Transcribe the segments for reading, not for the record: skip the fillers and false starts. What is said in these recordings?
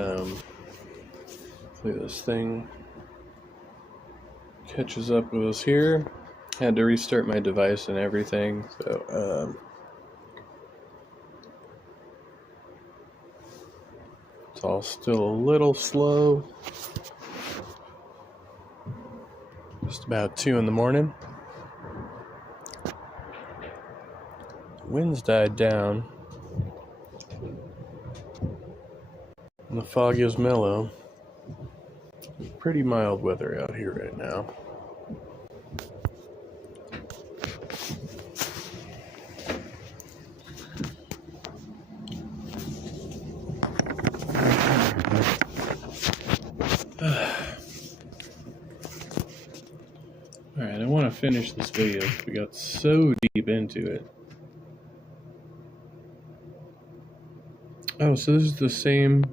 Hopefully this thing catches up with us here. Had to restart my device and everything, so it's all still a little slow. Just about 2 in the morning. The wind's died down. And the fog is mellow. Pretty mild weather out here right now. Alright, I want to finish this video because we got so deep into it. Oh, so this is the same...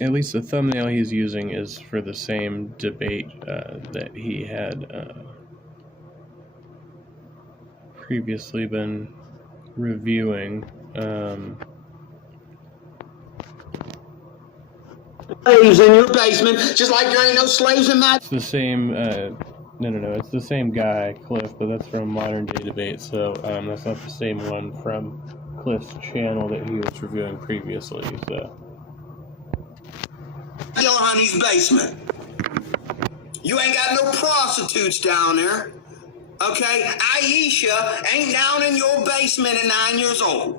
At least the thumbnail he's using is for the same debate that he had previously been reviewing. Slaves in your basement, just like there ain't no slaves in my... It's the same, no, it's the same guy, Cliff, but that's from Modern Day Debate, so that's not the same one from Cliff's channel that he was reviewing previously, so... Your honey's basement. You ain't got no prostitutes down there. Okay? Aisha ain't down in your basement at 9 years old.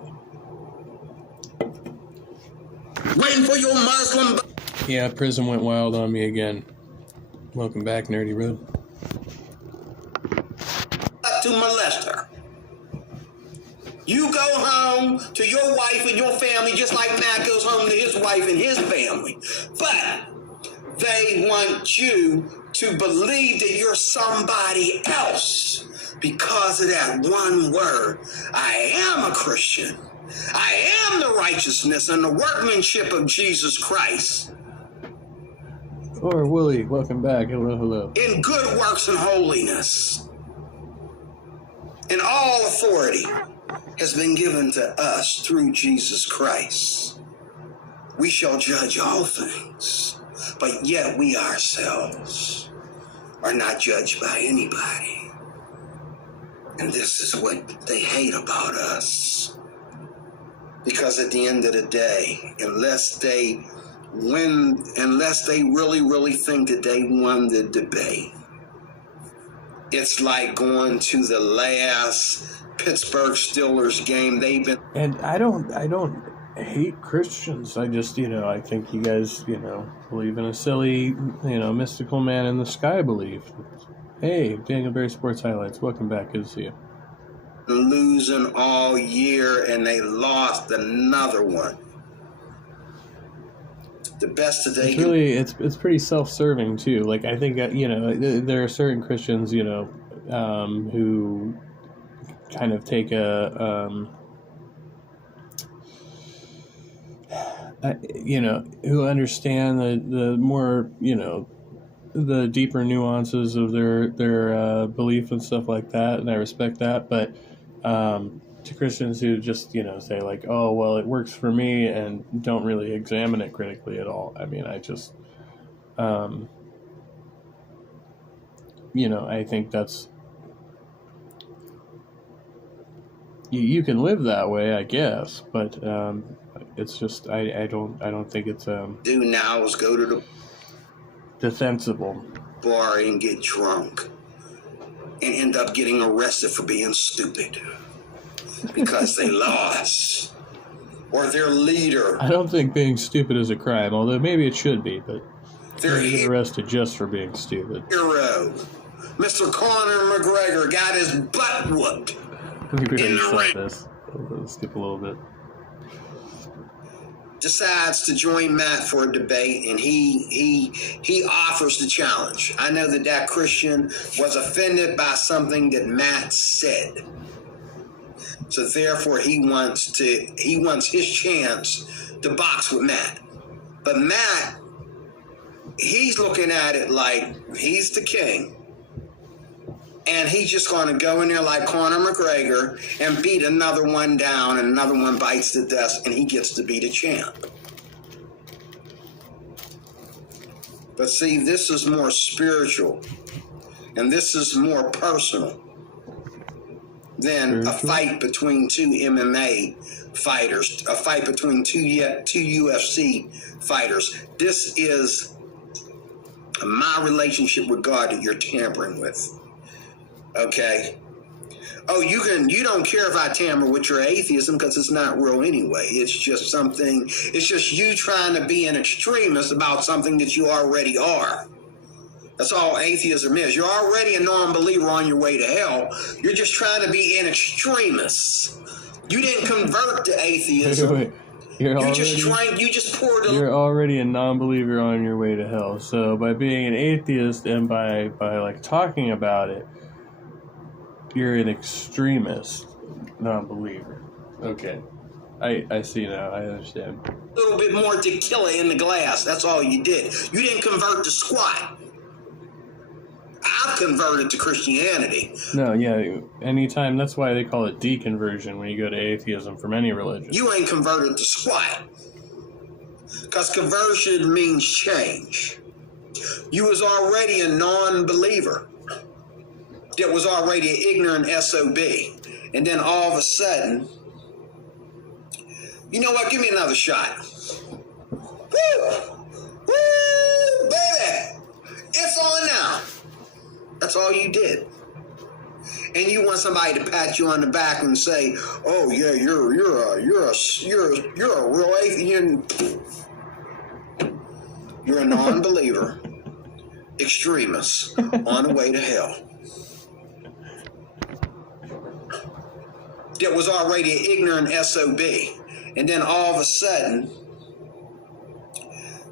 Waiting for your Muslim... Yeah, prison went wild on me again. Welcome back, Nerdy Road. ...to molest her. You go home to your wife and your family just like Matt goes home to his wife and his family. But they want you to believe that you're somebody else because of that one word. I am a Christian. I am the righteousness and the workmanship of Jesus Christ. Or Willie, welcome back. Hello. In good works and holiness. And all authority has been given to us through Jesus Christ. We shall judge all things, but yet we ourselves are not judged by anybody. And this is what they hate about us. Because at the end of the day, unless they really think that they won the debate, it's like going to the last Pittsburgh Steelers game. They've been... And I don't hate Christians. I just, I think you guys, believe in a silly, mystical man in the sky belief. Hey, Danielberry Sports Highlights. Welcome back. Good to see you. Losing all year, and they lost another one. The best today. It's really, it's pretty self-serving too. Like, I think there are certain Christians, who kind of take who understand the more, the deeper nuances of their belief and stuff like that, and I respect that. But to Christians who just, say like, oh, well, it works for me, and don't really examine it critically at all. I mean, I just, I think that's, you can live that way, I guess, but it's just, I don't think it's do now is go to the defensible bar and get drunk and end up getting arrested for being stupid because they lost, or their leader. I don't think being stupid is a crime, although maybe it should be, but their they get arrested just for being stupid. Hero, Mr. Conor McGregor, got his butt whooped. We already saw this. Let's skip a little bit. Decides to join Matt for a debate, and he offers the challenge. I know that Christian was offended by something that Matt said, so therefore he wants his chance to box with Matt. But Matt, he's looking at it like he's the king. And he's just going to go in there like Conor McGregor and beat another one down, and another one bites the dust, and he gets to be the champ. But see, this is more spiritual, and this is more personal than a fight between two MMA fighters, a fight between two UFC fighters. This is my relationship with God that you're tampering with. Okay? Oh, you don't care if I tamper with your atheism because it's not real anyway. It's just you trying to be an extremist about something that you already are. That's all atheism is. You're already a non-believer on your way to hell. You're just trying to be an extremist. You didn't convert to atheism. Wait. You're already a non-believer on your way to hell. So by being an atheist and by like talking about it, you're an extremist non-believer. Okay. I see now. I understand. A little bit more tequila in the glass. That's all you did. You didn't convert to squat. I've converted to Christianity. No, yeah. Anytime. That's why they call it deconversion when you go to atheism from any religion. You ain't converted to squat. Because conversion means change. You was already a non-believer that was already an ignorant SOB. And then all of a sudden, you know what? Give me another shot. Woo! Woo! Baby! It's on now. That's all you did. And you want somebody to pat you on the back and say, "Oh yeah, you're a real atheist. You're a non-believer, extremist on the way to hell." That was already an ignorant SOB. And then all of a sudden,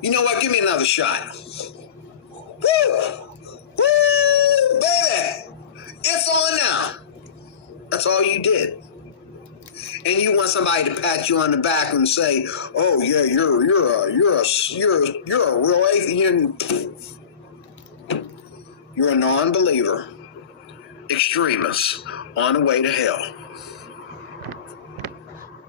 you know what? Give me another shot. Woo! Woo! Baby! It's on now. That's all you did. And you want somebody to pat you on the back and say, "Oh yeah, you're a real atheist. You're a non-believer, extremist on the way to hell."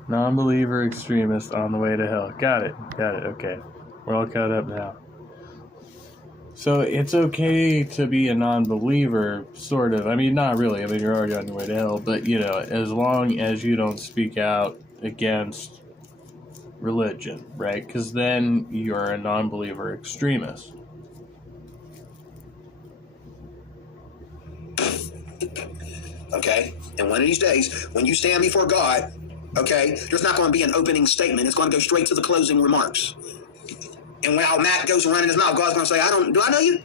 Non-believer extremist on the way to hell. Got it. Okay. We're all caught up now. So it's okay to be a non-believer, sort of. I mean, not really. I mean, you're already on your way to hell. But, as long as you don't speak out against religion, right? Because then you're a non-believer extremist. Okay? And one of these days, when you stand before God, okay, there's not going to be an opening statement. It's going to go straight to the closing remarks. And while Matt goes running his mouth, God's going to say, do I know you?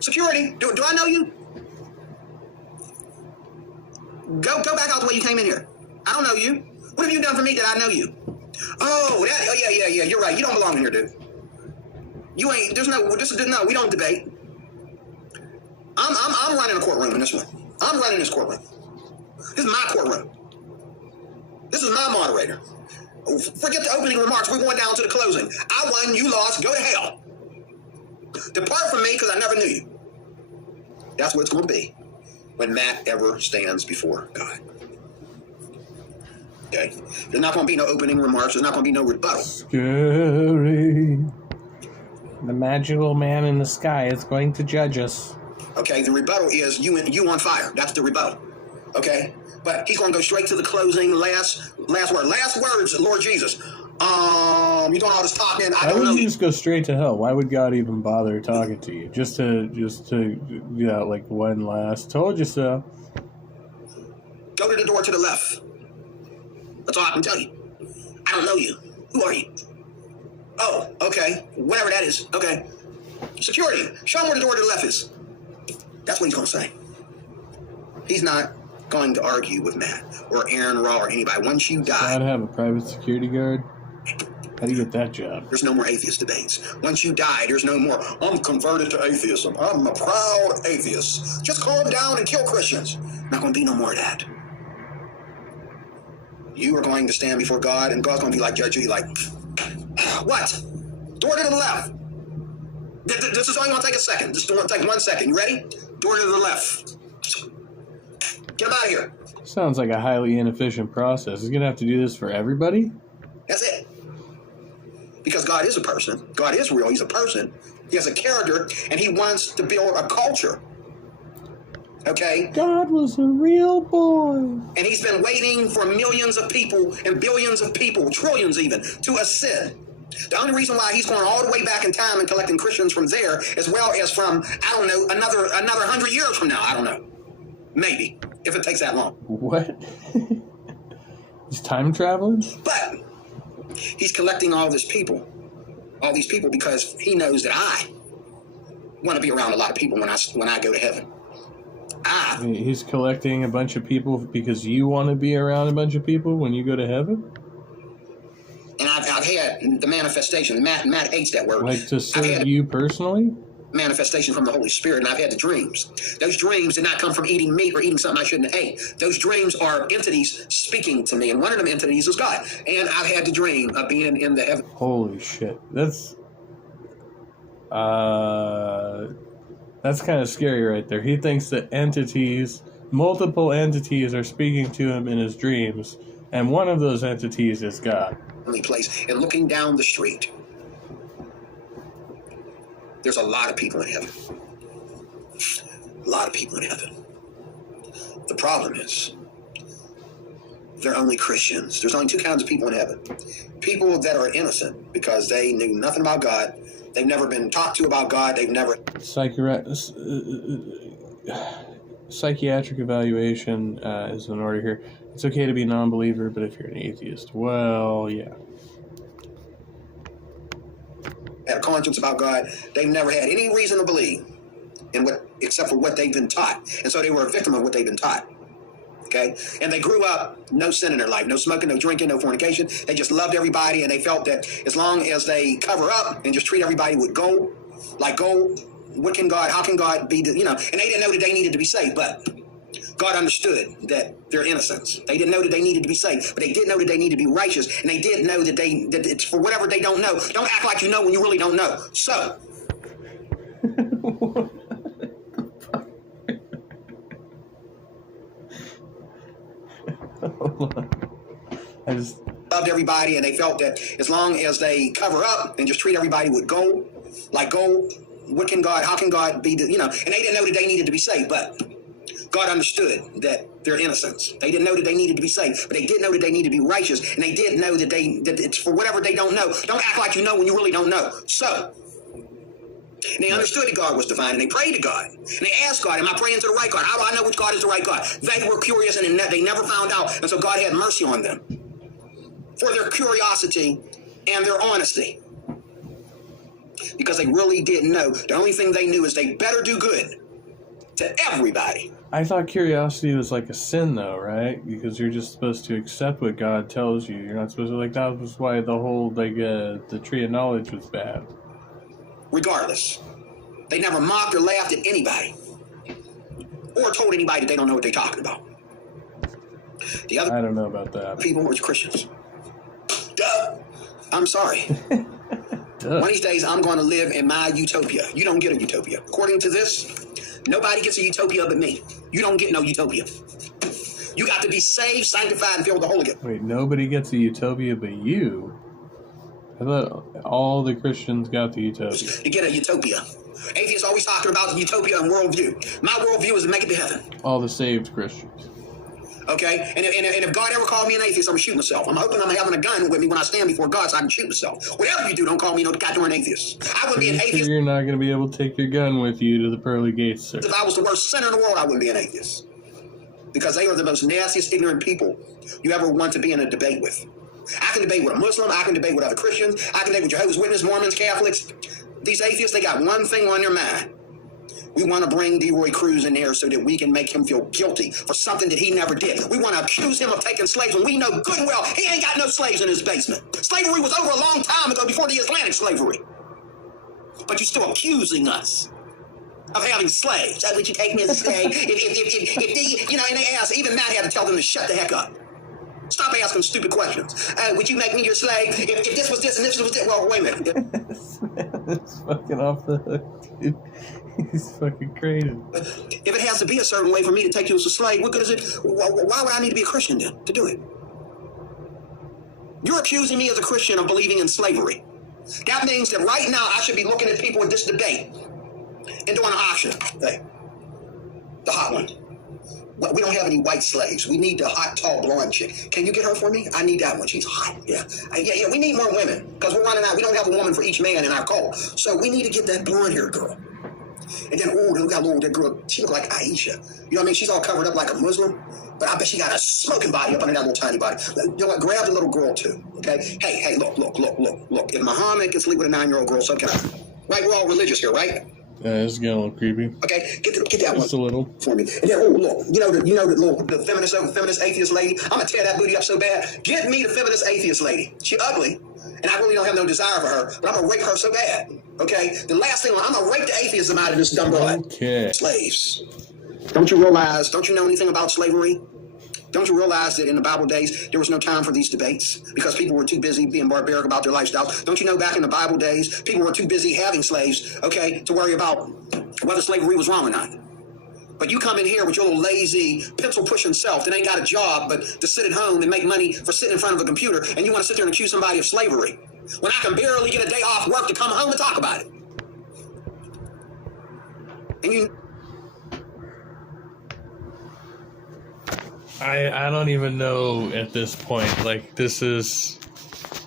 Security, do I know you? Go back out the way you came in here. I don't know you. What have you done for me that I know you? Oh, yeah, you're right. You don't belong in here, dude. You ain't, no, we don't debate. I'm running a courtroom in this one. I'm running this courtroom. This is my courtroom. This is my moderator. Forget the opening remarks. We're going down to the closing. I won, you lost, go to hell. Depart from me because I never knew you. That's what it's going to be when Matt ever stands before God. Okay? There's not going to be no opening remarks. There's not going to be no rebuttal. Scary. The magical man in the sky is going to judge us. Okay, the rebuttal is you on fire. That's the rebuttal. Okay? But he's going to go straight to the closing, last word. Last words, Lord Jesus. You're doing all this talking. Why would you just go straight to hell? Why would God even bother talking to you? Just to like one last, told you so. Go to the door to the left. That's all I can tell you. I don't know you. Who are you? Oh, okay. Whatever that is. Okay. Security, show him where the door to the left is. That's what he's going to say. He's not going to argue with Matt or Aaron Raw or anybody. Once you die... I'd have a private security guard. How do you get that job? There's no more atheist debates. Once you die, there's no more, I'm converted to atheism. I'm a proud atheist. Just calm down and kill Christians. Not going to be no more of that. You are going to stand before God, and God's going to be like, judge you, like, what? Door to the left. This is only going to take a second. This is going to take 1 second. You ready? Door to the left. Get him out of here. Sounds like a highly inefficient process. He's going to have to do this for everybody? That's it. Because God is a person. God is real. He's a person. He has a character, and he wants to build a culture. Okay? God was a real boy. And he's been waiting for millions of people and billions of people, trillions even, to ascend. The only reason why he's going all the way back in time and collecting Christians from there, as well as from, I don't know, another 100 years from now. I don't know. Maybe, if it takes that long. What? He's time traveling? But he's collecting all these people because he knows that I want to be around a lot of people when I go to heaven. He's collecting a bunch of people because you want to be around a bunch of people when you go to heaven? And I've had the manifestation. Matt hates that word. Like to serve you personally? Manifestation from the Holy Spirit, and I've had the dreams. Those dreams did not come from eating meat or eating something I shouldn't have ate. Those dreams are entities speaking to me, and one of them entities is God. And I've had the dream of being in the heaven. Holy shit. That's kind of scary right there. He thinks that multiple entities are speaking to him in his dreams, and one of those entities is God. Place, and looking down the street, there's a lot of people in heaven. A lot of people in heaven. The problem is, they're only Christians. There's only two kinds of people in heaven. People that are innocent because they knew nothing about God. They've never been talked to about God. They've never... Psychiatric evaluation is in order here. It's okay to be a non-believer, but if you're an atheist, well, yeah. Had a conscience about God. They've never had any reason to believe in what, except for what they've been taught. And so they were a victim of what they've been taught. Okay? And they grew up, no sin in their life, no smoking, no drinking, no fornication. They just loved everybody, and they felt that as long as they cover up and just treat everybody with gold, like gold, how can God be, and they didn't know that they needed to be saved, but God understood that they're innocents. They didn't know that they needed to be saved, but they did know that they needed to be righteous, and they did know that it's for whatever they don't know. Don't act like you know when you really don't know. So, I just loved everybody, and they felt that as long as they cover up and just treat everybody with gold, like gold, how can God be, and they didn't know that they needed to be saved, but God understood that they're innocents. They didn't know that they needed to be saved, but they did know that they needed to be righteous, and they did know that it's for whatever they don't know. Don't act like you know when you really don't know. So, and they understood that God was divine, and they prayed to God. And they asked God, am I praying to the right God? How do I know which God is the right God? They were curious, and they never found out, and so God had mercy on them for their curiosity and their honesty. Because they really didn't know. The only thing they knew is they better do good to everybody. I thought curiosity was like a sin, though, right? Because you're just supposed to accept what God tells you. You're not supposed to, that was why the whole, the tree of knowledge was bad. Regardless, they never mocked or laughed at anybody. Or told anybody that they don't know what they're talking about. The other... I don't know about that. People were Christians. Duh! I'm sorry. One of these days, I'm going to live in my utopia. You don't get a utopia. According to this, nobody gets a utopia but me. You don't get no utopia. You got to be saved, sanctified, and filled with the Holy Ghost. Wait, nobody gets a utopia but you? I thought all the Christians got the utopia. You get a utopia. Atheists always talking about the utopia and worldview. My worldview is to make it to heaven. All the saved Christians. Okay? And if God ever called me an atheist, I'm going to shoot myself. I'm hoping I'm having a gun with me when I stand before God so I can shoot myself. Whatever you do, don't call me no goddamn atheist. I wouldn't be an atheist. You're not going to be able to take your gun with you to the pearly gates, sir. If I was the worst sinner in the world, I wouldn't be an atheist. Because they are the most nastiest, ignorant people you ever want to be in a debate with. I can debate with a Muslim. I can debate with other Christians. I can debate with Jehovah's Witnesses, Mormons, Catholics. These atheists, they got one thing on their mind. We want to bring Leroy Cruz in there so that we can make him feel guilty for something that he never did. We want to accuse him of taking slaves when we know good and well he ain't got no slaves in his basement. Slavery was over a long time ago before the Atlantic slavery. But you're still accusing us of having slaves. That would you take me as a slave? And they asked, even Matt had to tell them to shut the heck up. Stop asking stupid questions. Would you make me your slave if this was this and this was this? Well, wait a minute. It's fucking off the hook, dude. He's fucking crazy. If it has to be a certain way for me to take you as a slave, what good is it? Why would I need to be a Christian then to do it? You're accusing me as a Christian of believing in slavery. That means that right now I should be looking at people in this debate and doing an auction. Hey, the hot one. Well, we don't have any white slaves. We need the hot, tall, blonde chick. Can you get her for me? I need that one. She's hot. Yeah. Yeah. We need more women because we're running out. We don't have a woman for each man in our cult. So we need to get that blonde-haired girl. And then, we got that girl. She look like Aisha. You know what I mean? She's all covered up like a Muslim. But I bet she got a smoking body up under that little tiny body. You know what? Grab the little girl, too. Okay? Hey, look. If Muhammad can sleep with a 9-year-old girl, so can I. Right? We're all religious here, right? Yeah, it's getting a little creepy. Okay, get that Just one a little for me. And then, look, you know the feminist atheist lady. I'm gonna tear that booty up so bad. Get me the feminist atheist lady. She ugly, and I really don't have no desire for her. But I'm gonna rape her so bad. Okay, the last thing I'm gonna rape the atheism out of this dumb boy. Okay. Slaves. Don't you realize? Don't you know anything about slavery? Don't you realize that in the Bible days, there was no time for these debates because people were too busy being barbaric about their lifestyles? Don't you know back in the Bible days, people were too busy having slaves, okay, to worry about whether slavery was wrong or not? But you come in here with your little lazy, pencil-pushing self that ain't got a job but to sit at home and make money for sitting in front of a computer, and you want to sit there and accuse somebody of slavery when I can barely get a day off work to come home and talk about it. And you... I don't even know at this point. Like, this is...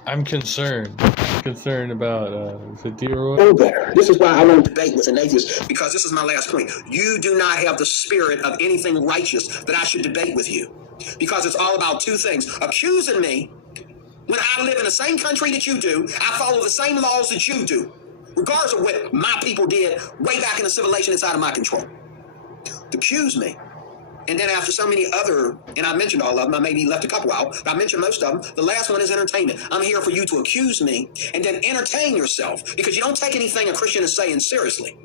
I'm concerned. I'm concerned about, is it Dear Know better. This is why I won't debate with an atheist, because this is my last point. You do not have the spirit of anything righteous that I should debate with you. Because it's all about two things. Accusing me when I live in the same country that you do, I follow the same laws that you do, regardless of what my people did way back in the civilization inside of my control. Accuse me. And then after so many other, and I mentioned all of them, I maybe left a couple out, but I mentioned most of them. The last one is entertainment. I'm here for you to accuse me and then entertain yourself because you don't take anything a Christian is saying seriously.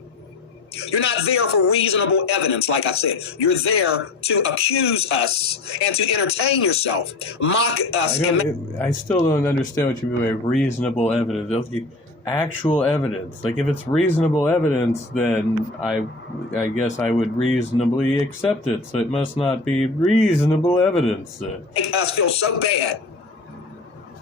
You're not there for reasonable evidence, like I said. You're there to accuse us and to entertain yourself, mock us. I still don't understand what you mean by reasonable evidence. Actual evidence. Like, if it's reasonable evidence, then I guess I would reasonably accept it. So it must not be reasonable evidence. Make us feel so bad.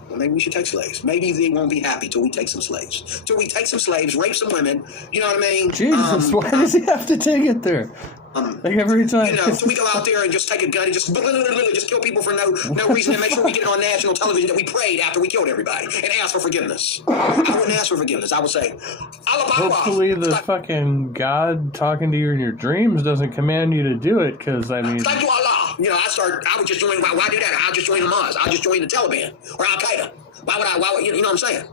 Well, maybe we should take slaves. Maybe they won't be happy till we take some slaves. Till we take some slaves, rape some women. You know what I mean? Jesus, why does he have to take it there? Like every time. You know, so we go out there and just take a gun and just kill people for no reason and make sure we get it on national television that we prayed after we killed everybody and ask for forgiveness. I wouldn't ask for forgiveness. I would say, hopefully the fucking God talking to you in your dreams doesn't command you to do it, because, I mean... Thank you, Allah. You know, I would just join, why do that? I'll just join Hamas. I'll just join the Taliban or Al-Qaeda. Why would, you know what I'm saying?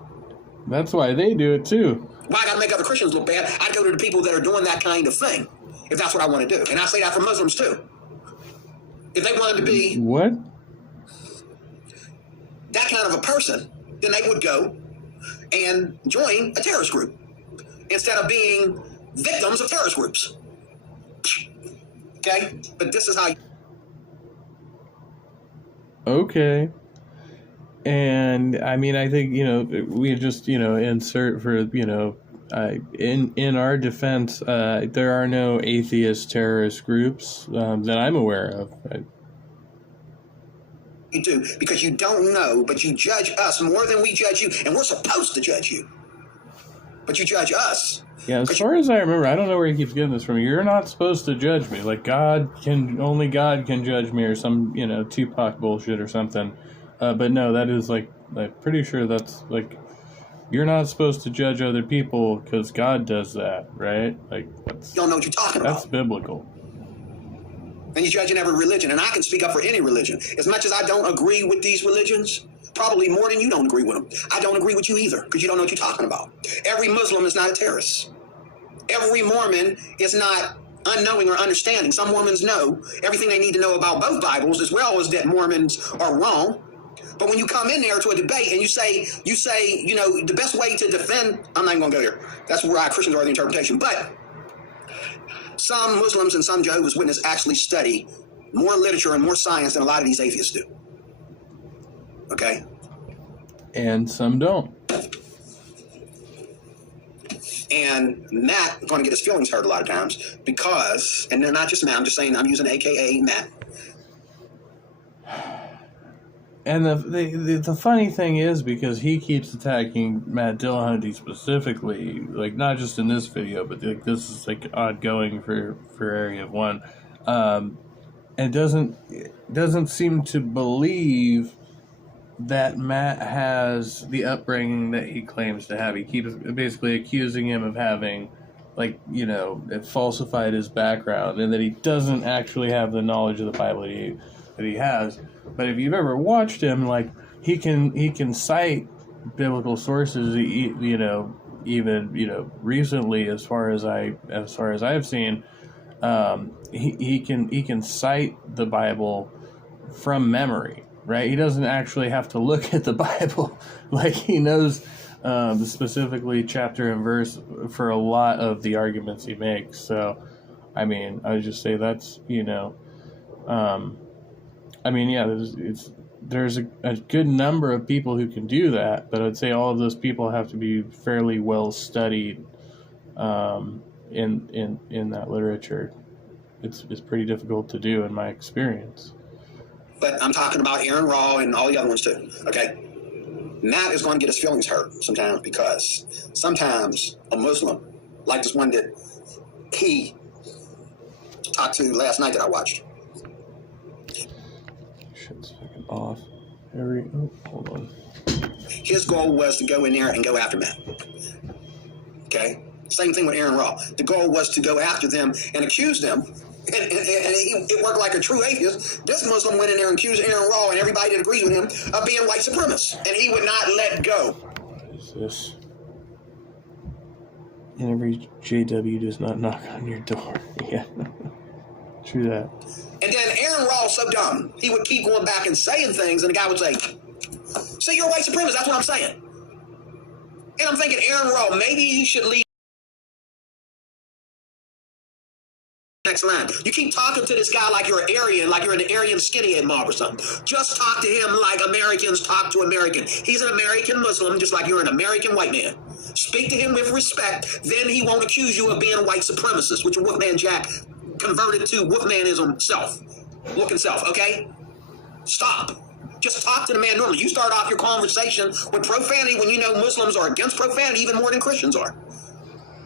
That's why they do it, too. Why I got to make other Christians look bad? I'd go to the people that are doing that kind of thing, if that's what I want to do. And I say that for Muslims, too. If they wanted to be... What? That kind of a person, then they would go and join a terrorist group instead of being victims of terrorist groups. Okay? But this is how... Okay. And, I mean, I think, you know, we just, you know, insert for, you know, in our defense, there are no atheist terrorist groups that I'm aware of. You do, because you don't know, but you judge us more than we judge you, and we're supposed to judge you. But you judge us. Yeah, as far as I remember, I don't know where he keeps getting this from. You're not supposed to judge me. Like, only God can judge me, or some, you know, Tupac bullshit or something. But no, that is, like, I'm pretty sure that's, like, you're not supposed to judge other people because God does that, right? Like, that's... You don't know what you're talking about. That's biblical. And you're judging every religion, and I can speak up for any religion. As much as I don't agree with these religions, probably more than you don't agree with them, I don't agree with you either, because you don't know what you're talking about. Every Muslim is not a terrorist. Every Mormon is not unknowing or understanding. Some Mormons know everything they need to know about both Bibles, as well as that Mormons are wrong. But when you come in there to a debate and you say, you know, the best way to defend, I'm not even going to go here. That's where Christians are the interpretation. But some Muslims and some Jehovah's Witnesses actually study more literature and more science than a lot of these atheists do. Okay? And some don't. And Matt is going to get his feelings hurt a lot of times because, and they're not just Matt, I'm just saying I'm using AKA Matt. And the funny thing is, because he keeps attacking Matt Dillahunty specifically, like not just in this video, but like this is like ongoing for Area of One, and doesn't seem to believe that Matt has the upbringing that he claims to have. He keeps basically accusing him of having, like, you know, falsified his background, and that he doesn't actually have the knowledge of the Bible that he has. But if you've ever watched him, like, he can cite biblical sources, you know, even, you know, recently, as far as I've seen, he can cite the Bible from memory, right? He doesn't actually have to look at the Bible. Like, he knows specifically chapter and verse for a lot of the arguments he makes. So, I mean, I would just say that's, you know, I mean, yeah, there's a good number of people who can do that, but I'd say all of those people have to be fairly well studied in that literature. It's pretty difficult to do in my experience. But I'm talking about Aaron Raw and all the other ones too, okay? Matt is going to get his feelings hurt sometimes because sometimes a Muslim, like this one that he talked to last night that I watched. Shit's fucking off. Hold on. His goal was to go in there and go after Matt. Okay? Same thing with Aaron Raw. The goal was to go after them and accuse them. And it worked like a true atheist. This Muslim went in there and accused Aaron Raw and everybody that agrees with him of being white supremacists. And he would not let go. What is this? And every JW does not knock on your door. Yeah. True that. And then Aaron Raw was so dumb, he would keep going back and saying things, and the guy would say, "See, you're a white supremacist, that's what I'm saying." And I'm thinking, Aaron Raw, maybe you should leave. Next line. You keep talking to this guy like you're an Aryan, like you're an Aryan skinnyhead mob or something. Just talk to him like Americans talk to Americans. He's an American Muslim, just like you're an American white man. Speak to him with respect, then he won't accuse you of being a white supremacist, which Wolfman Jack converted to Wolfmanism self. Looking self, okay? Stop. Just talk to the man normally. You start off your conversation with profanity when you know Muslims are against profanity even more than Christians are.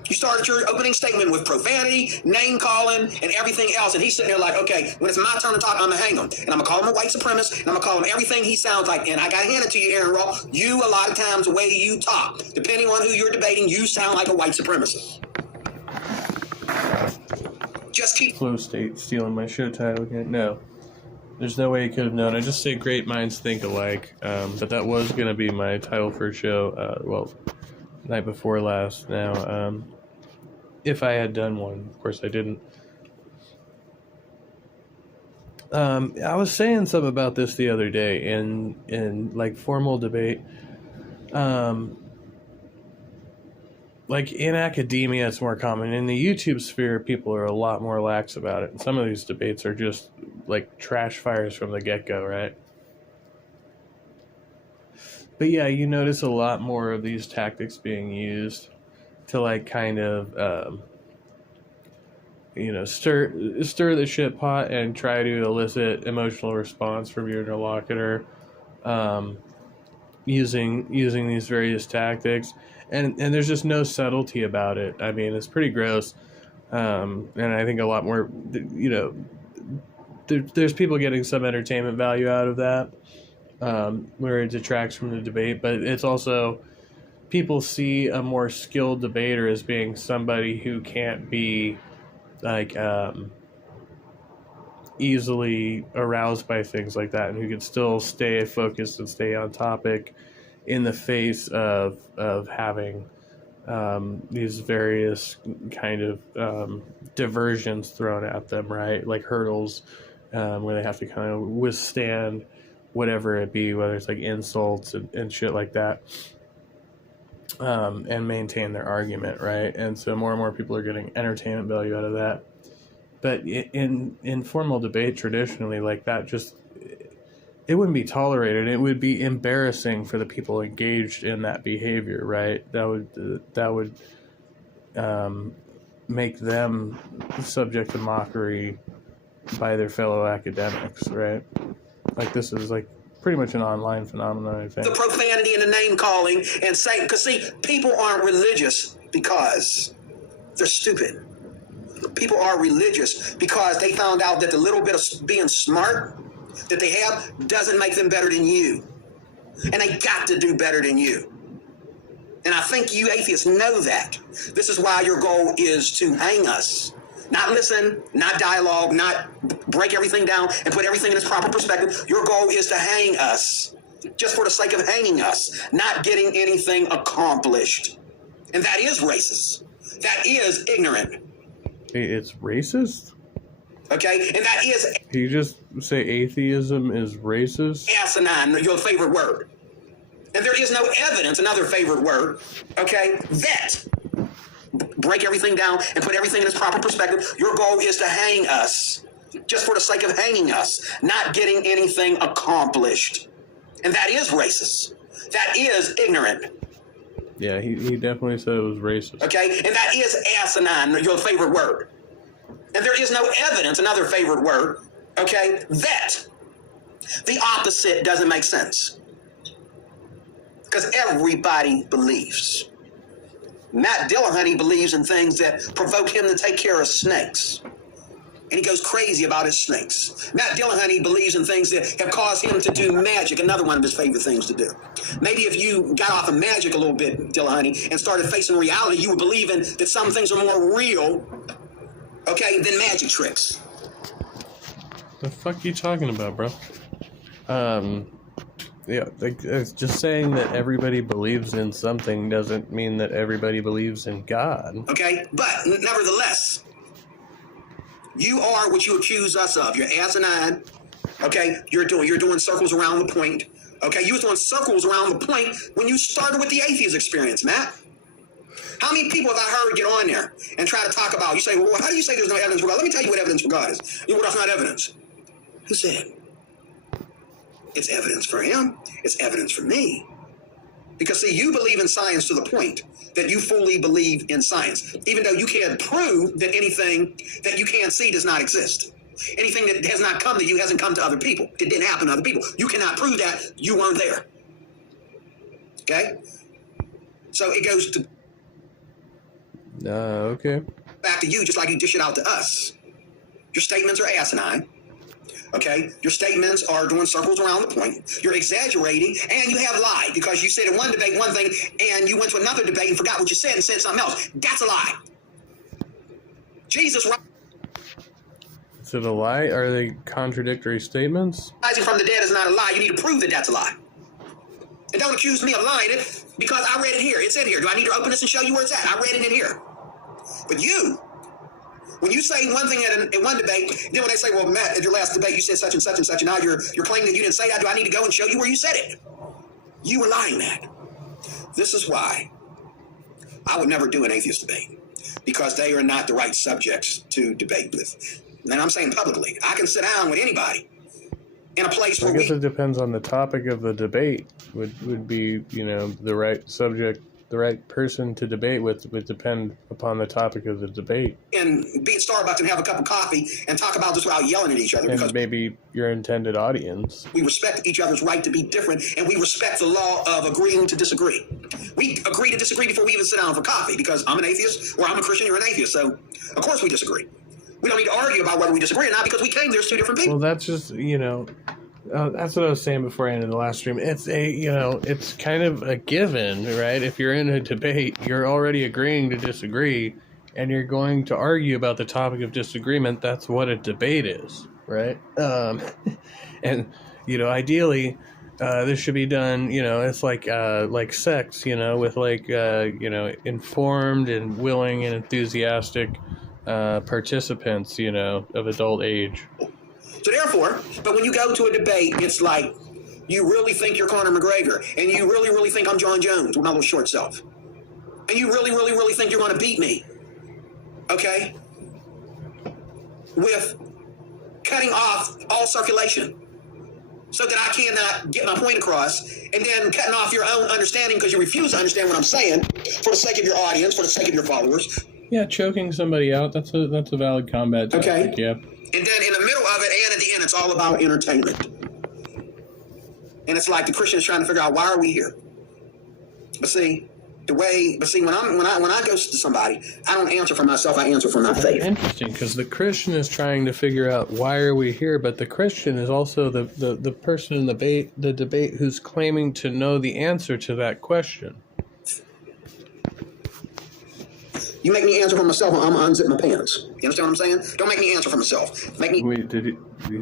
You started your opening statement with profanity, name calling, and everything else. And he's sitting there like, okay, when it's my turn to talk, I'm going to hang him. And I'm going to call him a white supremacist, and I'm going to call him everything he sounds like. And I got to hand it to you, Aaron Raw. You, a lot of times, the way you talk, depending on who you're debating, you sound like a white supremacist. Just keep... Flow State stealing my show title again. No. There's no way he could have known. I just say great minds think alike. But that was going to be my title for a show. Well, night before last now. If I had done one. Of course I didn't. I was saying something about this the other day in like formal debate. Like in academia, it's more common. In the YouTube sphere, people are a lot more lax about it. And some of these debates are just like trash fires from the get-go, right? But yeah, you notice a lot more of these tactics being used to like kind of, you know, stir the shit pot and try to elicit emotional response from your interlocutor, using these various tactics. And there's just no subtlety about it. I mean, it's pretty gross. And I think a lot more, you know, there's people getting some entertainment value out of that, where it detracts from the debate. But it's also, people see a more skilled debater as being somebody who can't be, like, easily aroused by things like that, and who can still stay focused and stay on topic in the face of having these various kind of diversions thrown at them, right? Like hurdles, where they have to kind of withstand whatever it be, whether it's like insults and shit like that, and maintain their argument, right? And so more and more people are getting entertainment value out of that. But in formal debate, traditionally, like that, just, it wouldn't be tolerated. It would be embarrassing for the people engaged in that behavior, right? That would make them subject to mockery by their fellow academics, right? Like, this is like pretty much an online phenomenon, I think. The profanity and the name calling and saying, because see, people aren't religious because they're stupid. People are religious because they found out that the little bit of being smart that they have doesn't make them better than you. And they got to do better than you. And I think you atheists know that. This is why your goal is to hang us. Not listen, not dialogue, not break everything down and put everything in its proper perspective. Your goal is to hang us, just for the sake of hanging us, not getting anything accomplished. And that is racist. That is ignorant. It's racist? Okay? And that is... Can you just say atheism is racist? Asinine, your favorite word. And there is no evidence, another favorite word, okay, that... break everything down and put everything in its proper perspective. Your goal is to hang us, just for the sake of hanging us, not getting anything accomplished. And that is racist. That is ignorant. Yeah, he definitely said it was racist. Okay? And that is asinine, your favorite word. And there is no evidence, another favorite word, okay, that the opposite doesn't make sense. Because everybody believes. Matt Dillahunty believes in things that provoke him to take care of snakes. And he goes crazy about his snakes. Matt Dillahunty believes in things that have caused him to do magic, another one of his favorite things to do. Maybe if you got off of magic a little bit, Dillahunty, and started facing reality, you would believe in that some things are more real, okay, than magic tricks. The fuck you talking about, bro? Yeah, like, it's just saying that everybody believes in something doesn't mean that everybody believes in God. Okay, but nevertheless, you are what you accuse us of. You're asinine. Okay, you're doing circles around the point. Okay, you was doing circles around the point when you started with the atheist experience, Matt. How many people have I heard get on there and try to talk about? You say, well, how do you say there's no evidence for God? Let me tell you what evidence for God is. You know, that's not evidence. Who said? It's evidence for him. It's evidence for me. Because, see, you believe in science to the point that you fully believe in science, even though you can't prove that anything that you can't see does not exist. Anything that has not come to you hasn't come to other people. It didn't happen to other people. You cannot prove that. You weren't there. Okay? So it goes to... Okay. Back to you, just like you dish it out to us. Your statements are asinine. Okay, your statements are doing circles around the point. You're exaggerating, and you have lied because you said in one debate one thing, and you went to another debate and forgot what you said and said something else. That's a lie. Jesus Is it a lie? Are they contradictory statements? rising from the dead is not a lie. You need to prove that that's a lie. And don't accuse me of lying it because I read it here. It's in here. Do I need to open this and show you where it's at? I read it in here. But you, when you say one thing in one debate, then when they say, well, Matt, at your last debate, you said such and such and such, and now you're claiming that you didn't say that, do I need to go and show you where you said it? You were lying, Matt. This is why I would never do an atheist debate, because they are not the right subjects to debate with. And I'm saying publicly, I can sit down with anybody in a place where I guess it depends on the topic of the debate. Would be, the right subject, the right person to debate with would depend upon the topic of the debate. And be at Starbucks and have a cup of coffee and talk about this without yelling at each other. And because maybe your intended audience. we respect each other's right to be different, and we respect the law of agreeing to disagree. We agree to disagree before we even sit down for coffee, because I'm an atheist, or I'm a Christian, you're an atheist. So, of course we disagree. We don't need to argue about whether we disagree or not, because we claim there's two different people. Well, that's just, that's what I was saying before I ended the last stream. It's it's kind of a given, right? If you're in a debate, you're already agreeing to disagree, and you're going to argue about the topic of disagreement. That's what a debate is, right? And, ideally, this should be done, it's like sex, with informed and willing and enthusiastic participants, of adult age. So therefore, but when you go to a debate, it's like you really think you're Conor McGregor, and you really, really think I'm John Jones with my little short self. And you really, really, really think you're going to beat me. Okay? With cutting off all circulation. so that I cannot get my point across, and then cutting off your own understanding because you refuse to understand what I'm saying for the sake of your audience, for the sake of your followers. Yeah, choking somebody out, that's a valid combat tactic, okay. Yeah. And then in the middle of it and at the end, it's all about entertainment. And it's like the Christians trying to figure out, why are we here? But see, when I go to somebody, I don't answer for myself, I answer for my faith. Interesting, because the Christian is trying to figure out why are we here, but the Christian is also the person in the debate who's claiming to know the answer to that question. You make me answer for myself, I'm going to unzip my pants. You understand what I'm saying? Don't make me answer for myself. Make me... Wait, did he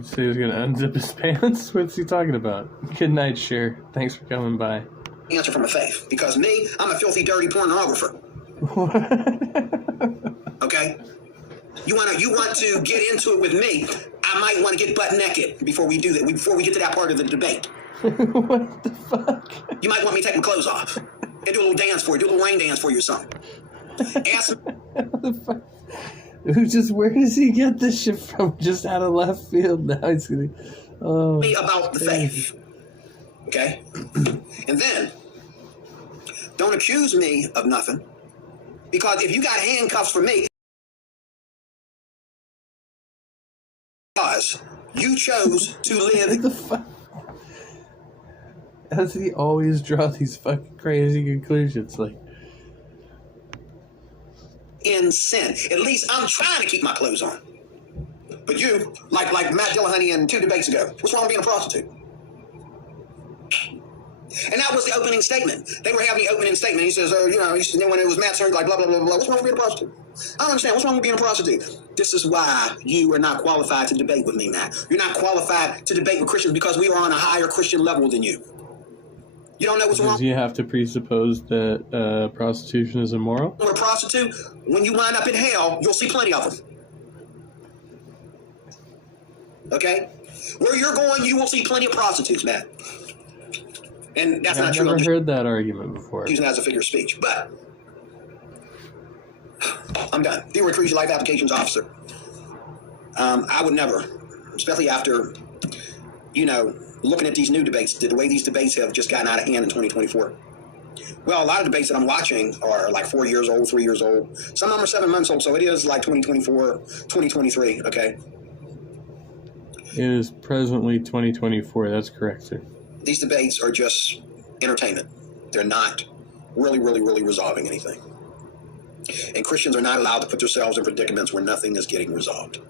say he was going to unzip his pants? What's he talking about? Good night, Cher. Thanks for coming by. Answer for my faith. Because me, I'm a filthy, dirty pornographer. Okay? You want to get into it with me, I might want to get butt naked before we do that, before we get to that part of the debate. What the fuck? You might want me to take my clothes off and do a little dance for you, do a little rain dance for you or something. Ask where does he get this shit from? Just out of left field. Now he's gonna me about the faith. Okay? And then don't accuse me of nothing. Because if you got handcuffs for me, because you chose to live. What the fuck? How does he always draw these fucking crazy conclusions? Like, in sin. At least I'm trying to keep my clothes on. But you, like Matt Dillahunty in 2 debates ago, what's wrong with being a prostitute? And that was the opening statement. They were having the opening statement. He says, when it was Matt's turn, like, blah, blah, blah, blah. What's wrong with being a prostitute? I don't understand. What's wrong with being a prostitute? This is why you are not qualified to debate with me, Matt. You're not qualified to debate with Christians because we are on a higher Christian level than you. You don't know what's wrong? Does he have to presuppose that prostitution is immoral? When a prostitute, when you wind up in hell, you'll see plenty of them. Okay? Where you're going, you will see plenty of prostitutes, Matt. And that's not true. I've never heard that argument before. Using it as a figure of speech. But I'm done. If you were a Cruise Life Applications Officer, I would never, especially after, looking at these new debates, the way these debates have just gotten out of hand in 2024. Well, a lot of debates that I'm watching are like 4 years old, 3 years old. Some of them are 7 months old, so it is like 2024, 2023, okay? It is presently 2024, that's correct, sir. These debates are just entertainment. They're not really, really, really resolving anything. And Christians are not allowed to put themselves in predicaments where nothing is getting resolved.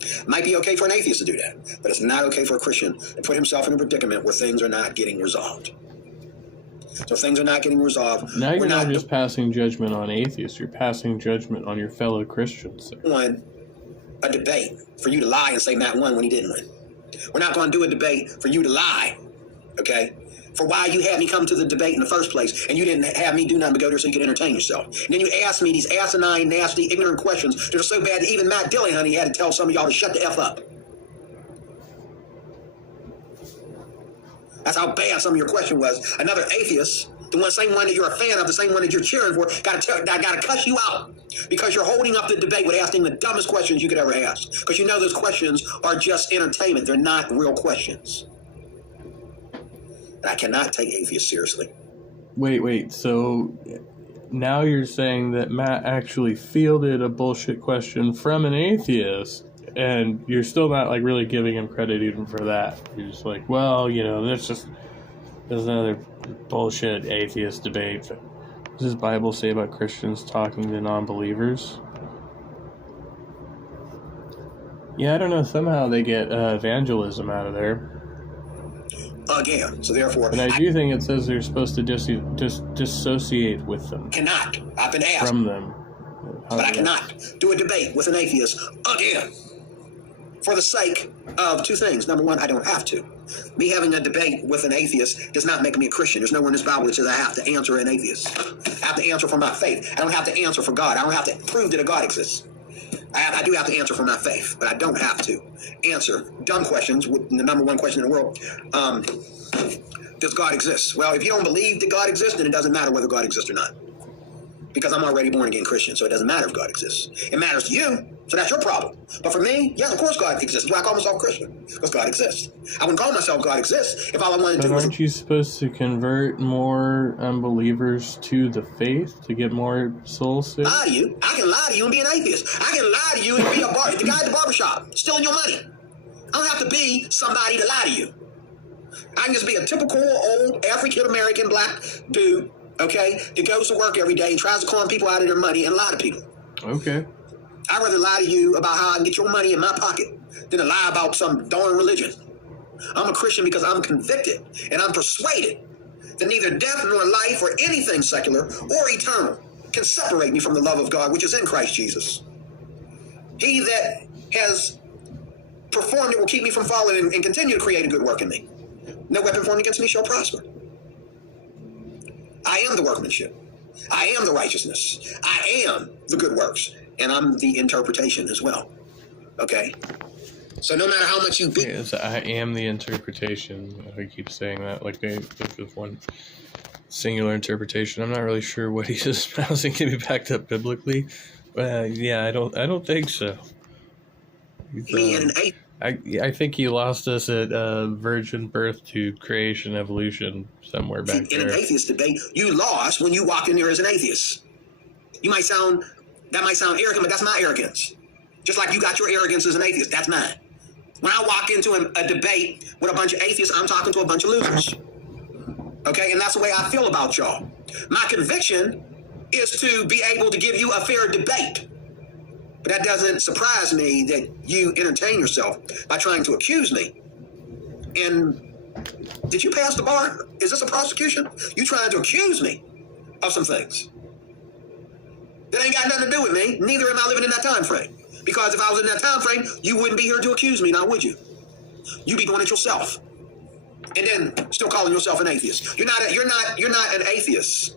It might be okay for an atheist to do that, but it's not okay for a Christian to put himself in a predicament where things are not getting resolved. So if things are not getting resolved... Now you're not just passing judgment on atheists, you're passing judgment on your fellow Christians, sir. Won a debate for you to lie and say Matt won when he didn't win. We're not going to do a debate for you to lie, okay? For why you had me come to the debate in the first place, and you didn't have me do nothing but go there so you could entertain yourself. And then you asked me these asinine, nasty, ignorant questions that are so bad that even Matt Dillahunty had to tell some of y'all to shut the F up. That's how bad some of your question was. Another atheist, the same one that you're a fan of, the same one that you're cheering for, got to cuss you out because you're holding up the debate with asking the dumbest questions you could ever ask. Because you know those questions are just entertainment. They're not real questions. And I cannot take atheists seriously. Wait. So now you're saying that Matt actually fielded a bullshit question from an atheist, and you're still not like really giving him credit even for that. You're just like, well, there's another bullshit atheist debate. What does the Bible say about Christians talking to non-believers? Yeah, I don't know. Somehow they get evangelism out of there. Again, so therefore... And I do think it says they're supposed to dissociate with them. Cannot. I've been asked. From them. But I cannot do a debate with an atheist again. For the sake of 2 things. Number one, I don't have to. Me having a debate with an atheist does not make me a Christian. There's nowhere in this Bible that says I have to answer an atheist. I have to answer for my faith. I don't have to answer for God. I don't have to prove that a God exists. I do have to answer for my faith, but I don't have to answer dumb questions with the number one question in the world. Does God exist? Well, if you don't believe that God exists, then it doesn't matter whether God exists or not. because I'm already born again Christian, so it doesn't matter if God exists. It matters to you, so that's your problem. But for me, yes, of course God exists. That's why I call myself Christian, because God exists. I wouldn't call myself God exists if all I wanted to do was... Aren't you supposed to convert more unbelievers to the faith to get more souls saved? Lie to you. I can lie to you and be an atheist. I can lie to you and be the guy at the barbershop stealing your money. I don't have to be somebody to lie to you. I can just be a typical old African-American black dude, okay, that goes to work every day and tries to con people out of their money and lie to people. Okay. I'd rather lie to you about how I can get your money in my pocket than to lie about some darn religion. I'm a Christian because I'm convicted and I'm persuaded that neither death nor life or anything secular or eternal can separate me from the love of God, which is in Christ Jesus. He that has performed it will keep me from falling and continue to create a good work in me. No weapon formed against me shall prosper. I am the workmanship. I am the righteousness. I am the good works. And I'm the interpretation as well. Okay? So no matter how much you beat... Yes, I am the interpretation. I keep saying that like they think of one singular interpretation. I'm not really sure what he's espousing can be backed up biblically. Yeah, I don't think so. Me and an atheist. I think he lost us at virgin birth to creation evolution somewhere back there. In an atheist debate, you lost when you walked in there as an atheist. That might sound arrogant, but that's my arrogance. Just like you got your arrogance as an atheist, that's mine. When I walk into a debate with a bunch of atheists, I'm talking to a bunch of losers. Okay, and that's the way I feel about y'all. My conviction is to be able to give you a fair debate. But that doesn't surprise me that you entertain yourself by trying to accuse me. And did you pass the bar? Is this a prosecution? You trying to accuse me of some things that ain't got nothing to do with me. Neither am I living in that time frame. Because if I was in that time frame, you wouldn't be here to accuse me, now would you? You'd be doing it yourself. And then still calling yourself an atheist. You're not an atheist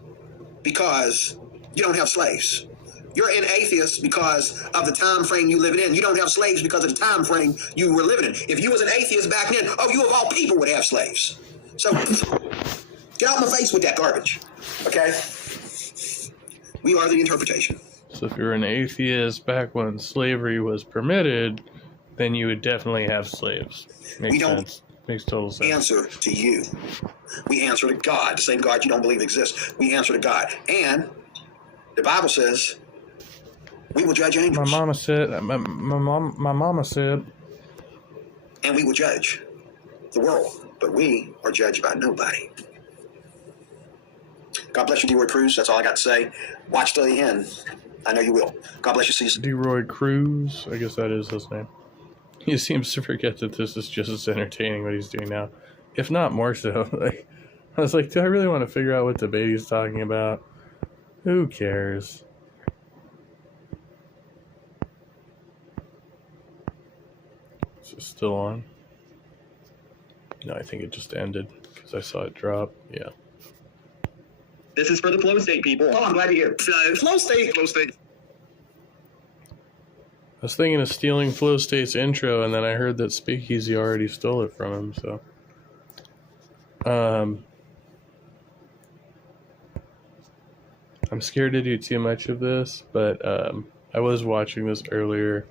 because you don't have slaves. You're an atheist because of the time frame you live in. You don't have slaves because of the time frame you were living in. If you was an atheist back then, you of all people would have slaves. So get out my face with that garbage. Okay? We are the interpretation. So if you're an atheist back when slavery was permitted, then you would definitely have slaves. Makes sense. Makes total sense. Answer to you. We answer to God, the same God you don't believe exists. We answer to God. And the Bible says we will judge angels. My mama said. And we will judge the world, but we are judged by nobody. God bless you, D. Roy Cruz. That's all I got to say. Watch till the end. I know you will. God bless you, Cecil. D. Roy Cruz. I guess that is his name. He seems to forget that this is just as entertaining what he's doing now, if not more so. Like, I was like, do I really want to figure out what debate he's talking about? Who cares? Is it still on? No, I think it just ended because I saw it drop. Yeah. This is for the flow state people. Oh, I'm glad to hear. Flow state. Flow state. I was thinking of stealing Flow State's intro, and then I heard that Speakeasy already stole it from him, so. I'm scared to do too much of this, but I was watching this earlier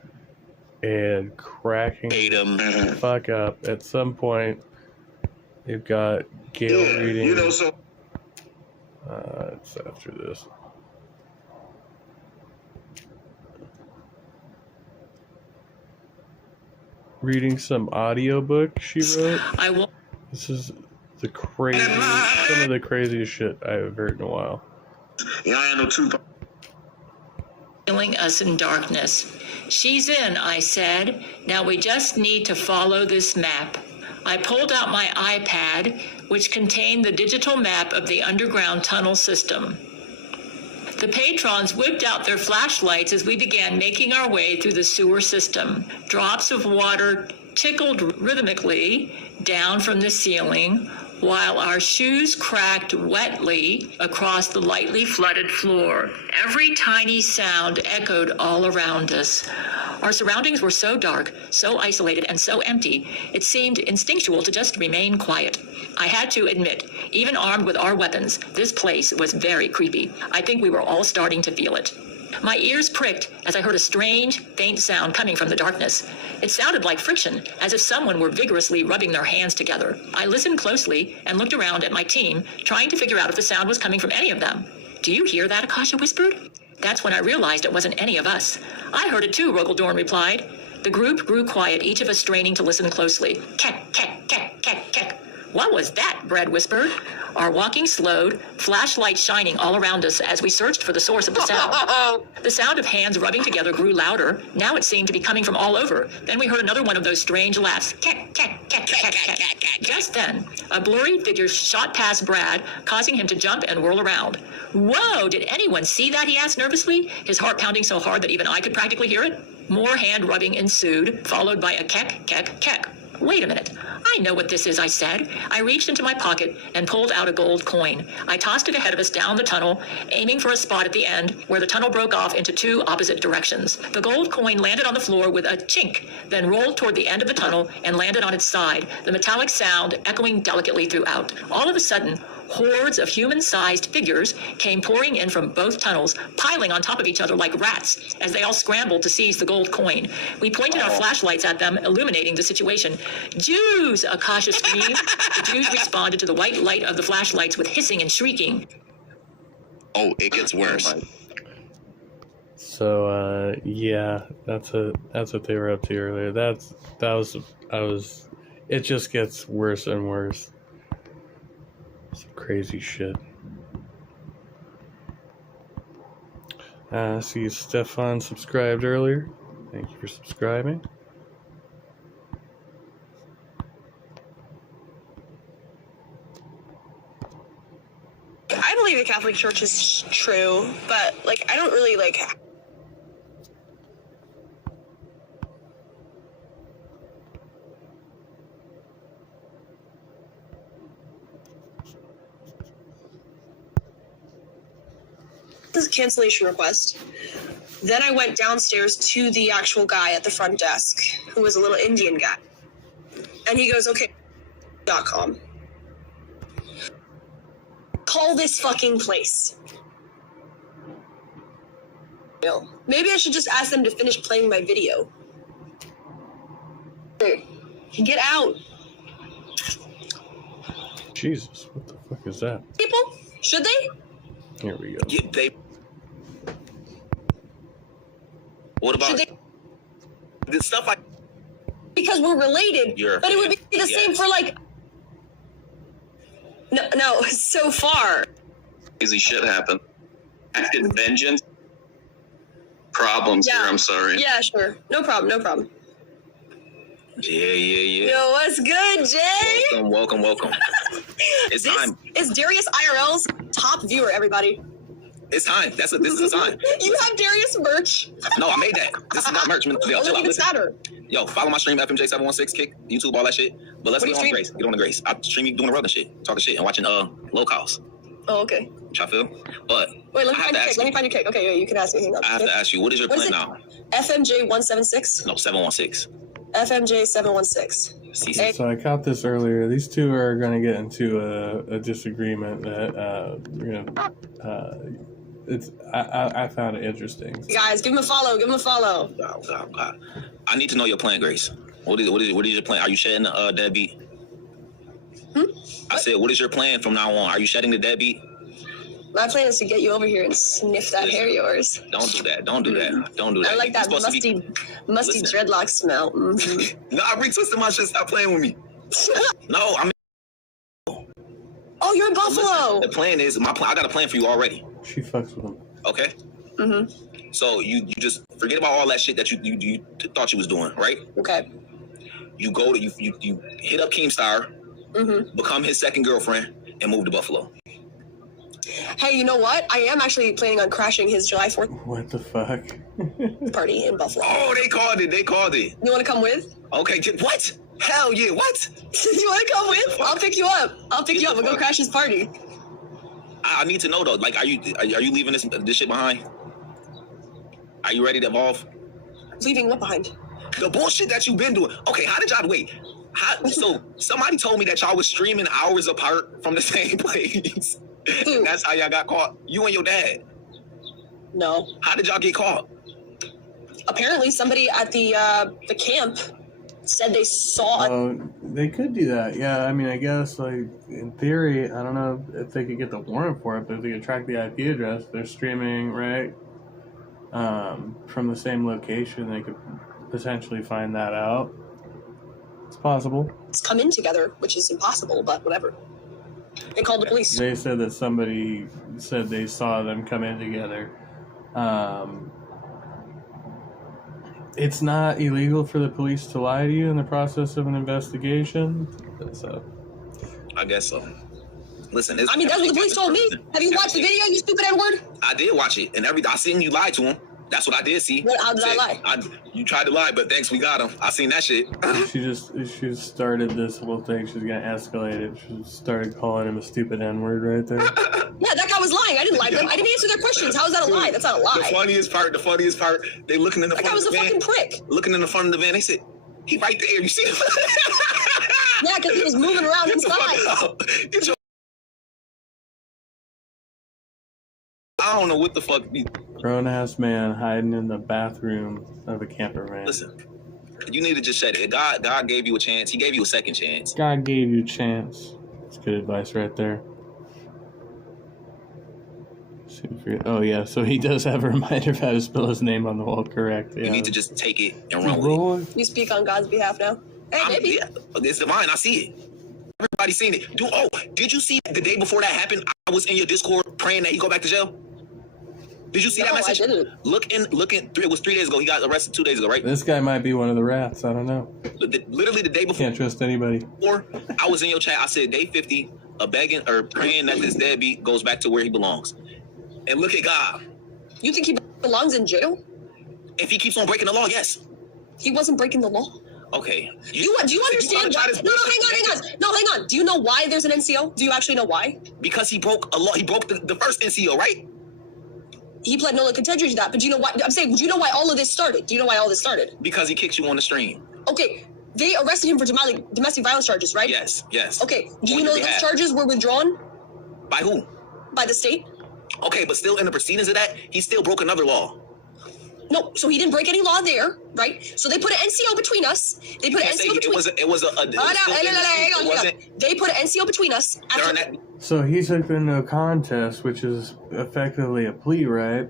and cracking the fuck up. At some point, you've got Gail reading. You know, so. It's after this. Reading some audiobook she wrote. This is some of the craziest shit I've heard in a while. Yeah, I know too. Killing us in darkness. She's in, I said. Now we just need to follow this map. I pulled out my iPad, which contained the digital map of the underground tunnel system. The patrons whipped out their flashlights as we began making our way through the sewer system. Drops of water tickled rhythmically down from the ceiling, while our shoes cracked wetly across the lightly flooded floor. Every tiny sound echoed all around us. Our surroundings were so dark, so isolated, and so empty, it seemed instinctual to just remain quiet. I had to admit, even armed with our weapons. This place was very creepy. I think we were all starting to feel it. My ears pricked as I heard a strange, faint sound coming from the darkness. It sounded like friction, as if someone were vigorously rubbing their hands together. I listened closely and looked around at my team, trying to figure out if the sound was coming from any of them. Do you hear that? Akasha whispered. That's when I realized it wasn't any of us. I heard it too, Rogaldorn replied. The group grew quiet, each of us straining to listen closely. Kek, kek, kek, kek, kek. What was that? Brad whispered. Our walking slowed, flashlights shining all around us as we searched for the source of the sound. The sound of hands rubbing together grew louder. Now it seemed to be coming from all over. Then we heard another one of those strange laughs. Kek, kek, kek, kek, kek. Just then, a blurry figure shot past Brad, causing him to jump and whirl around. Whoa, did anyone see that? He asked nervously, his heart pounding so hard that even I could practically hear it. More hand rubbing ensued, followed by a kek, kek, kek. Wait a minute. I know what this is, I said. I reached into my pocket and pulled out a gold coin. I tossed it ahead of us down the tunnel, aiming for a spot at the end where the tunnel broke off into two opposite directions. The gold coin landed on the floor with a chink, then rolled toward the end of the tunnel and landed on its side, the metallic sound echoing delicately throughout. All of a sudden, hordes of human-sized figures came pouring in from both tunnels, piling on top of each other like rats, as they all scrambled to seize the gold coin. We pointed our flashlights at them, illuminating the situation. Jews! Akasha screamed. The Jews responded to the white light of the flashlights with hissing and shrieking. Oh, it gets worse. So, yeah, that's what they were up to earlier. It just gets worse and worse. Some crazy shit. See, Stefan subscribed earlier. Thank you for subscribing. I believe the Catholic Church is true, but, like, I don't really, like... This is a cancellation request. Then I went downstairs to the actual guy at the front desk, who was a little Indian guy. And he goes, okay, .com. Call this fucking place. Maybe I should just ask them to finish playing my video. Get out. Jesus, what the fuck is that? People? Should they? Here we go. Yeah, what about the stuff I... Because we're related. But it would be the same for like... No, so far. Crazy shit happened. Active vengeance. Problems here, I'm sorry. Yeah, sure. No problem. Yeah. Yo, what's good, Jay? Welcome. It's time. It's Darius IRL's top viewer, everybody. It's time. This is the time. You have Darius merch. No, I made that. This is not merch. Yo, chill out. Listen. Yo, follow my stream, FMJ716, Kick, YouTube, all that shit. But let's get on the Grace. Get on the Grace. I stream you doing the other shit, talking shit, and watching locals. Oh, okay. Which I feel. But wait, let me find your cake. Okay, wait, you can ask me. Hang on. I have to ask you, what is your plan now? FMJ176? No, 716. FMJ716. So I caught this earlier. These two are going to get into a disagreement that I found it interesting. Guys, give him a follow. God. I need to know your plan, Grace. What is your plan? Are you shedding the deadbeat? I said, what is your plan from now on? Are you shedding the deadbeat? My plan is to get you over here and sniff that hair of yours. Don't do that. I like that musty dreadlock smell. No, I retwisted my shit. Stop playing with me. No, I mean. Oh, you're in Buffalo. The plan is I got a plan for you already. She fucks with him. Okay. So you just forget about all that shit that you thought you was doing, right? Okay. You go to you hit up Keemstar, become his second girlfriend, and move to Buffalo. Hey, you know what? I am actually planning on crashing his July 4th What the fuck? party in Buffalo. Oh, they called it. You want to come with? Okay, what? Hell yeah, what? You want to come with? I'll pick you up. We'll go crash his party. I need to know though. Like, are you leaving this shit behind? Are you ready to evolve? Leaving what behind? The bullshit that you've been doing. Okay, how did y'all wait? So somebody told me that y'all was streaming hours apart from the same place. That's how y'all got caught. You and your dad. No. How did y'all get caught? Apparently, somebody at the camp said they saw. They could do that. Yeah, I mean, I guess like in theory, I don't know if they could get the warrant for it, but if they could track the IP address, they're streaming right from the same location. They could potentially find that out. It's possible. It's come in together, which is impossible, but whatever. They called the police. They said that somebody said they saw them come in together. It's not illegal for the police to lie to you in the process of an investigation. So, I guess so. Listen, I mean, that's what the police told me. Have you watched the video, you stupid N-word? I did watch it, and I seen you lie to him. That's what I did see. How did I lie? You tried to lie, but thanks, we got him. I seen that shit. she started this whole thing. She's gonna escalate it. She started calling him a stupid N-word right there. Yeah, that guy was lying. I didn't lie to them. I didn't answer their questions. How is that a lie? That's not a lie. The funniest part, they looking in the front of the van. That guy was a fucking prick. Looking in the front of the van, they said, he right there, you see him? Yeah, because he was moving around inside. Get your I don't know what the fuck. Grown-ass man hiding in the bathroom of a camper van. Listen, you need to just shut it. God gave you a chance. He gave you a second chance. God gave you a chance. That's good advice right there. Oh, yeah, so he does have a reminder of how to spell his name on the wall, correct. Yeah. You need to just take it and run with it. You speak on God's behalf now? Hey, maybe. Yeah, it's divine. I see it. Everybody's seen it. Did you see the day before that happened? I was in your Discord praying that he go back to jail. Did you see that message? I didn't. Look in. It was 3 days ago. He got arrested 2 days ago, right? This guy might be one of the rats. I don't know. Literally the day before. Can't trust anybody. Or I was in your chat. I said day 50, begging or praying that this deadbeat goes back to where he belongs. And look at God. You think he belongs in jail? If he keeps on breaking the law, yes. He wasn't breaking the law. Okay. Do you understand why? No, hang on. Do you know why there's an NCO? Do you actually know why? Because he broke a law. He broke the first NCO, right? He pled no contendere to that. But do you know why? I'm saying, do you know why all of this started? Do you know why all this started? Because he kicked you on the stream. Okay. They arrested him for domestic violence charges, right? Yes. Okay. Do you know those charges were withdrawn? By who? By the state. Okay, but still in the proceedings of that, he still broke another law. No, so he didn't break any law there, right? So they put an NCO between us. They put an NCO between us. They put an NCO between us. So he took the no contest, which is effectively a plea, right?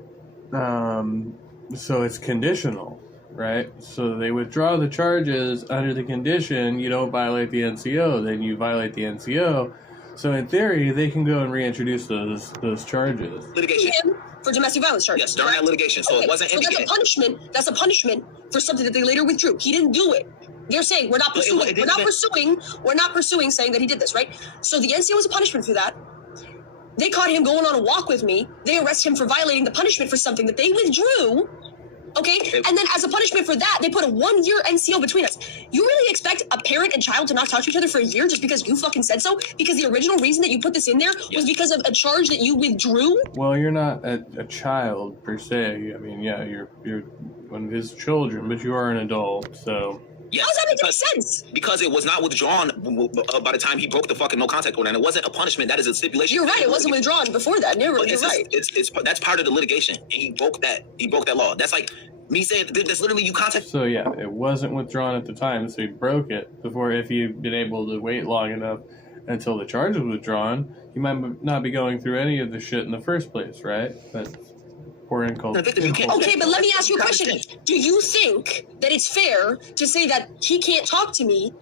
So it's conditional, right? So they withdraw the charges under the condition you don't violate the NCO. Then you violate the NCO. So in theory, they can go and reintroduce those charges. Litigation. For domestic violence charges. Yes, during that litigation. So it wasn't in the beginning. That's a punishment for something that they later withdrew. He didn't do it. They're saying we're not pursuing. We're not pursuing saying that he did this, right? So the NCO was a punishment for that. They caught him going on a walk with me. They arrested him for violating the punishment for something that they withdrew. Okay, and then as a punishment for that, they put a 1-year NCO between us. You really expect a parent and child to not talk to each other for a year just because you fucking said so? Because the original reason that you put this in there was because of a charge that you withdrew? Well, you're not a child per se. I mean, yeah, you're one of his children, but you are an adult, so. Yes, how does that make any sense? Because it was not withdrawn by the time he broke the fucking no contact order, and it wasn't a punishment. That is a stipulation. You're right. It wasn't withdrawn before that. You're right. That's part of the litigation, and he broke that. He broke that law. That's like me saying that's literally you contact. So yeah, it wasn't withdrawn at the time, so he broke it before. If you'd been able to wait long enough until the charge was withdrawn, you might not be going through any of the shit in the first place, right? But Okay, but let me ask you a question. Do you think that it's fair to say that he can't talk to me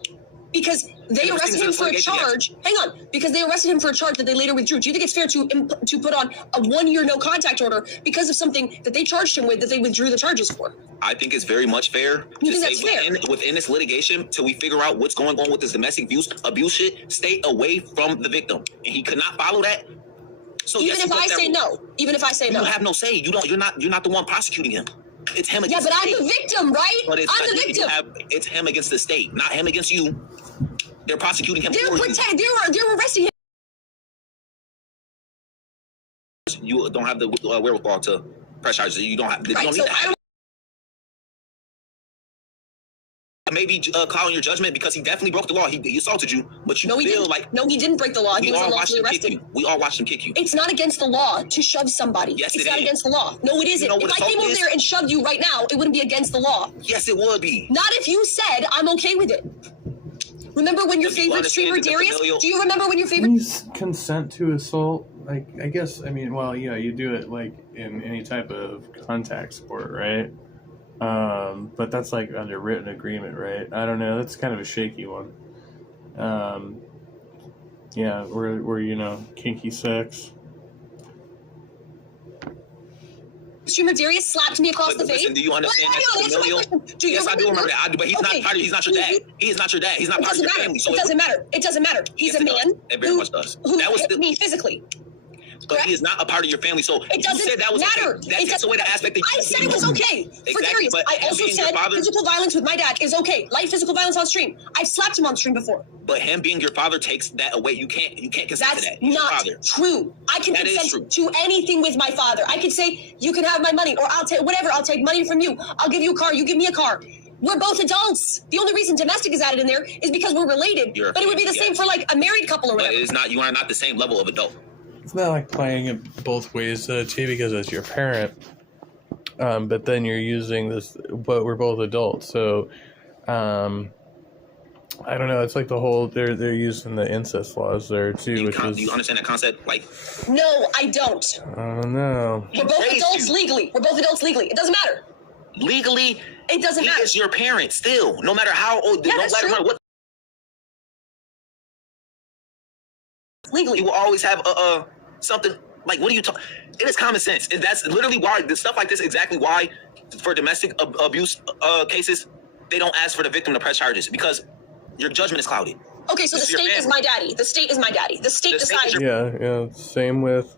because they arrested him for a charge? Hang on, because they arrested him for a charge that they later withdrew. Do you think it's fair to put on a 1-year no contact order because of something that they charged him with that they withdrew the charges for? I think it's very much fair. You think that's fair? Within this litigation, till we figure out what's going on with this domestic abuse shit, stay away from the victim. And he could not follow that. So even if I say no, you have no say. You're not the one prosecuting him. It's him against the state. Yeah, but I'm the victim, right? But I'm the victim. It's him against the state, not him against you. They're prosecuting him. They're arresting him. You don't have the wherewithal to press charges. You don't have. You don't need that. maybe calling your judgment because he definitely broke the law. He assaulted you, but you No, he feel didn't. like No, he didn't break the law. He was unlawfully arrested. we all watched him kick you. It's not against the law to shove somebody. Yes, it's it not is. against the law. No, it isn't. know what If I came assault over is? there and shoved you right now, it wouldn't be against the law. Yes, it would be. Not if you said I'm okay with it. Remember when your But you favorite understand streamer that the Darius? familial- Do you remember when your favorite? Please consent to assault. Like, I guess, I mean, well, yeah, you do it like in any type of contact sport, right? But that's like under written agreement, right? I don't know. That's kind of a shaky one. Yeah, where you know, kinky sex. Streamer Darius slapped me across the face. Listen, do you understand Hang on, that answer my familial? question. Do you Yes, I do remember remember? that. But he's Okay. not part of. He's not your dad. He is not your dad. He's not It part of doesn't your matter. family. So It doesn't matter. It doesn't matter. He's Yes, a it does. man It very much does. who That was hit still- me physically. But he is not a part of your family. So It you doesn't said that was matter. okay. That takes away the aspect that I said it was okay for Exactly, Darius. but I him also being your said father- physical violence with my dad is okay. Light physical violence on stream. I've slapped him on stream before. But him being your father takes that away. You can't consent That's to that. He's your not father. true. I can That is consent to anything with my father. I could say, you can have my money, or I'll take whatever. I'll take money from you. I'll give you a car. You give me a car. We're both adults. The only reason domestic is added in there is because we're related. You're a But it would be the family, same for like a married couple or But whatever. it is not. You are not the same level of adult. It's not like playing it both ways, too, because it's your parent. But then you're using this, but we're both adults. So, I don't know. It's like the whole, they're using the incest laws there, too, Do which is, you understand that concept? Like, No, I don't. I don't know. We're both raised adults you. legally. We're both adults legally. It doesn't matter. legally, It doesn't he matter. is your parent still. No matter how old, Yeah, no that's matter true. what, Legally. you will always have something. Like, what are you talking? It is common sense. And that's literally why the stuff like this. Exactly why, for domestic abuse cases, they don't ask for the victim to press charges because your judgment is clouded. Okay, so the This is your state is family. my daddy. The state is my daddy. The state The state is decides. your- Yeah. Same with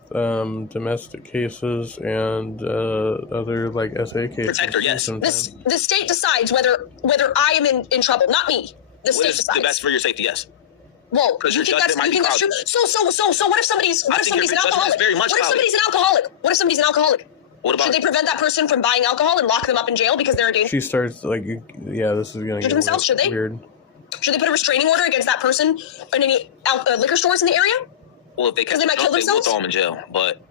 domestic cases and other like SA cases. Protector, yes. sometimes. The state decides whether I am in trouble, not me. The What state is decides. the best for your safety? Yes. Whoa, 'Cause you your think that's judgment might you be think that's true? clouded. So what if somebody's I think your an judgment is alcoholic? very much What if clouded. somebody's an alcoholic? What if somebody's an alcoholic? What about Should they prevent that person from buying alcohol and lock them up in jail because they're a danger? She starts like, yeah, this is gonna To get themselves, should they? weird. Should they put a restraining order against that person in any liquor stores in the area? Well, if they catch they might them kill drunk, they will themselves? throw them in jail. But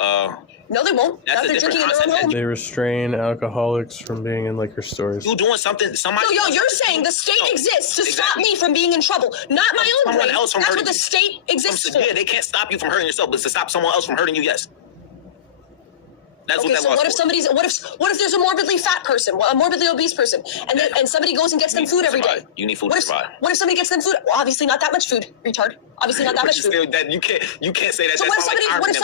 No, they won't. That's Not a if they're different drinking in their own concept. home. They restrain alcoholics from being in liquor stores. you doing something, somebody. No, you're saying the state No, exists to stop exactly. me from being in trouble, not my own Someone brain. else from That's hurting what the you. state exists for. Yeah, they can't stop you from hurting yourself, but to stop someone else from hurting you, yes. That's Okay, what so that what was if for. somebody's what if there's a morbidly fat person, a morbidly obese person, and somebody goes and gets them need food food to every day? survive. You need food what to if, survive. What if somebody gets them food? Well, obviously not that much food, retard. Obviously not that But much you food. still, that you can't say that. So that's what if not like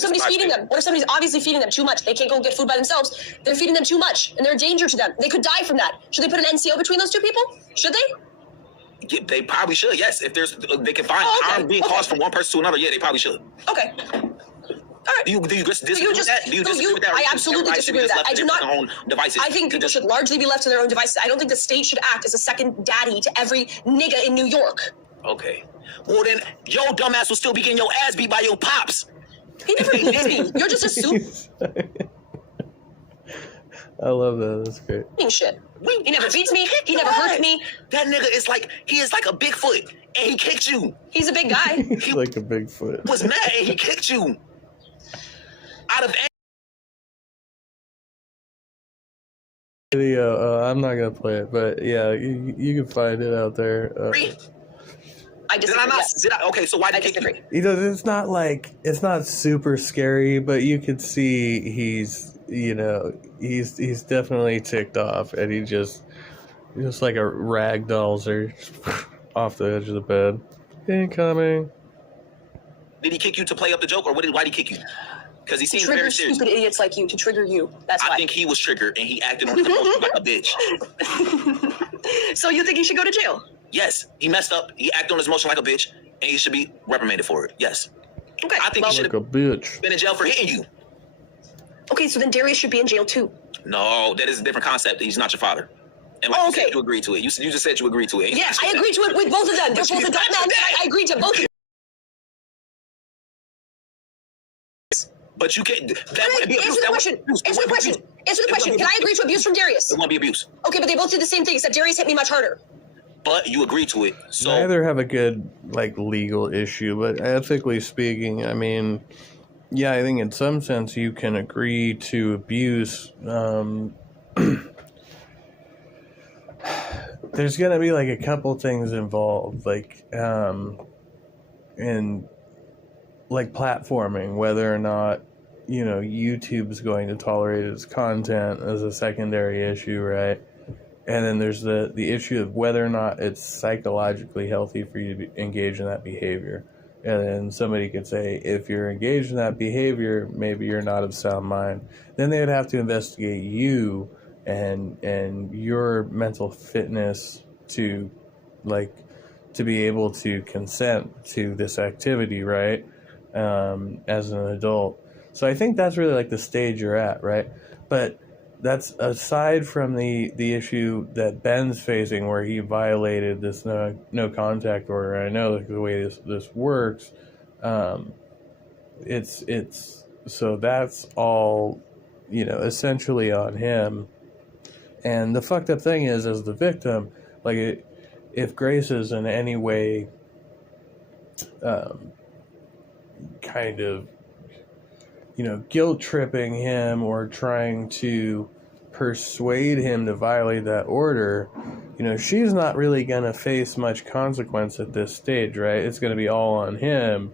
somebody's feeding them? What if somebody's obviously feeding them too much? They can't go get food by themselves. They're feeding them too much, and they're a danger to them. They could die from that. Should they put an NCO between those two people? Should they? Yeah, they probably should. Yes, if they can find Oh, okay, harm being okay. caused from one person to another. Yeah, they probably should. Okay. All right. Do you disagree you with just- that? Do you no, disagree you- with that? Or I you think absolutely everybody should disagree be with just that. left I to do their not- own devices? I think people should largely be left to their own devices. I don't think the state should act as a second daddy to every nigga in New York. Okay. Well then, your dumbass will still be getting your ass beat by your pops. He never beats me. You're just assuming I love that. That's great. shit. He never beats me. He never hurts me. That nigga is like, he is like a Bigfoot, and he kicked you. He's a big guy. He's like a Bigfoot. Was mad, and he kicked you. Out of Video. I'm not gonna play it, but yeah, you can find it out there. angry. I Did disagree. I not? Yes. Did I? Okay, so why I did he kick you? disagree. You know, it's not like it's not super scary, but you could see he's he's definitely ticked off, and he just like a rag dolls her off the edge of the bed. Incoming. Did he kick you to play up the joke, or why did he kick you? Because he seems Trigger very serious. stupid idiots like you to trigger you. That's I why. think he was triggered, and he acted on his emotions like a bitch. So you think he should go to jail? Yes, he messed up. He acted on his emotion like a bitch, and he should be reprimanded for it. Yes. Okay. I think well, he should Like a bitch. been in jail for hitting you. okay, so then Darius should be in jail too. No, that is a different concept. He's not your father. And like Oh, you said, okay. you agreed to it. You just said you agreed to it. Yeah, I agree to it with both of them. They're But both he's adult not men. your dad. I agree to both of them. But you can't. That wouldn't be abuse. Answer the That question. wouldn't be abuse. Answer the It wouldn't be question. abuse. Answer the It question. wouldn't Can be I agree to abuse from Darius? It won't be abuse. Okay, but they both did the same thing, except Darius hit me much harder. but you agree to it. So Neither have a good legal issue, but ethically speaking, I mean, yeah, I think in some sense you can agree to abuse. There's gonna be a couple things involved, in platforming, whether or not YouTube's going to tolerate its content as a secondary issue, right? And then there's the issue of whether or not it's psychologically healthy for you to engage in that behavior. And then somebody could say, if you're engaged in that behavior, maybe you're not of sound mind. Then they would have to investigate you and your mental fitness to be able to consent to this activity, right? As an adult. So I think that's really the stage you're at, right? But that's aside from the issue that Ben's facing, where he violated this no contact order. I know the way this works. It's so that's all essentially on him. And the fucked up thing is, as the victim, if Grace is in any way kind of guilt tripping him or trying to persuade him to violate that order, she's not really going to face much consequence at this stage, right? It's going to be all on him.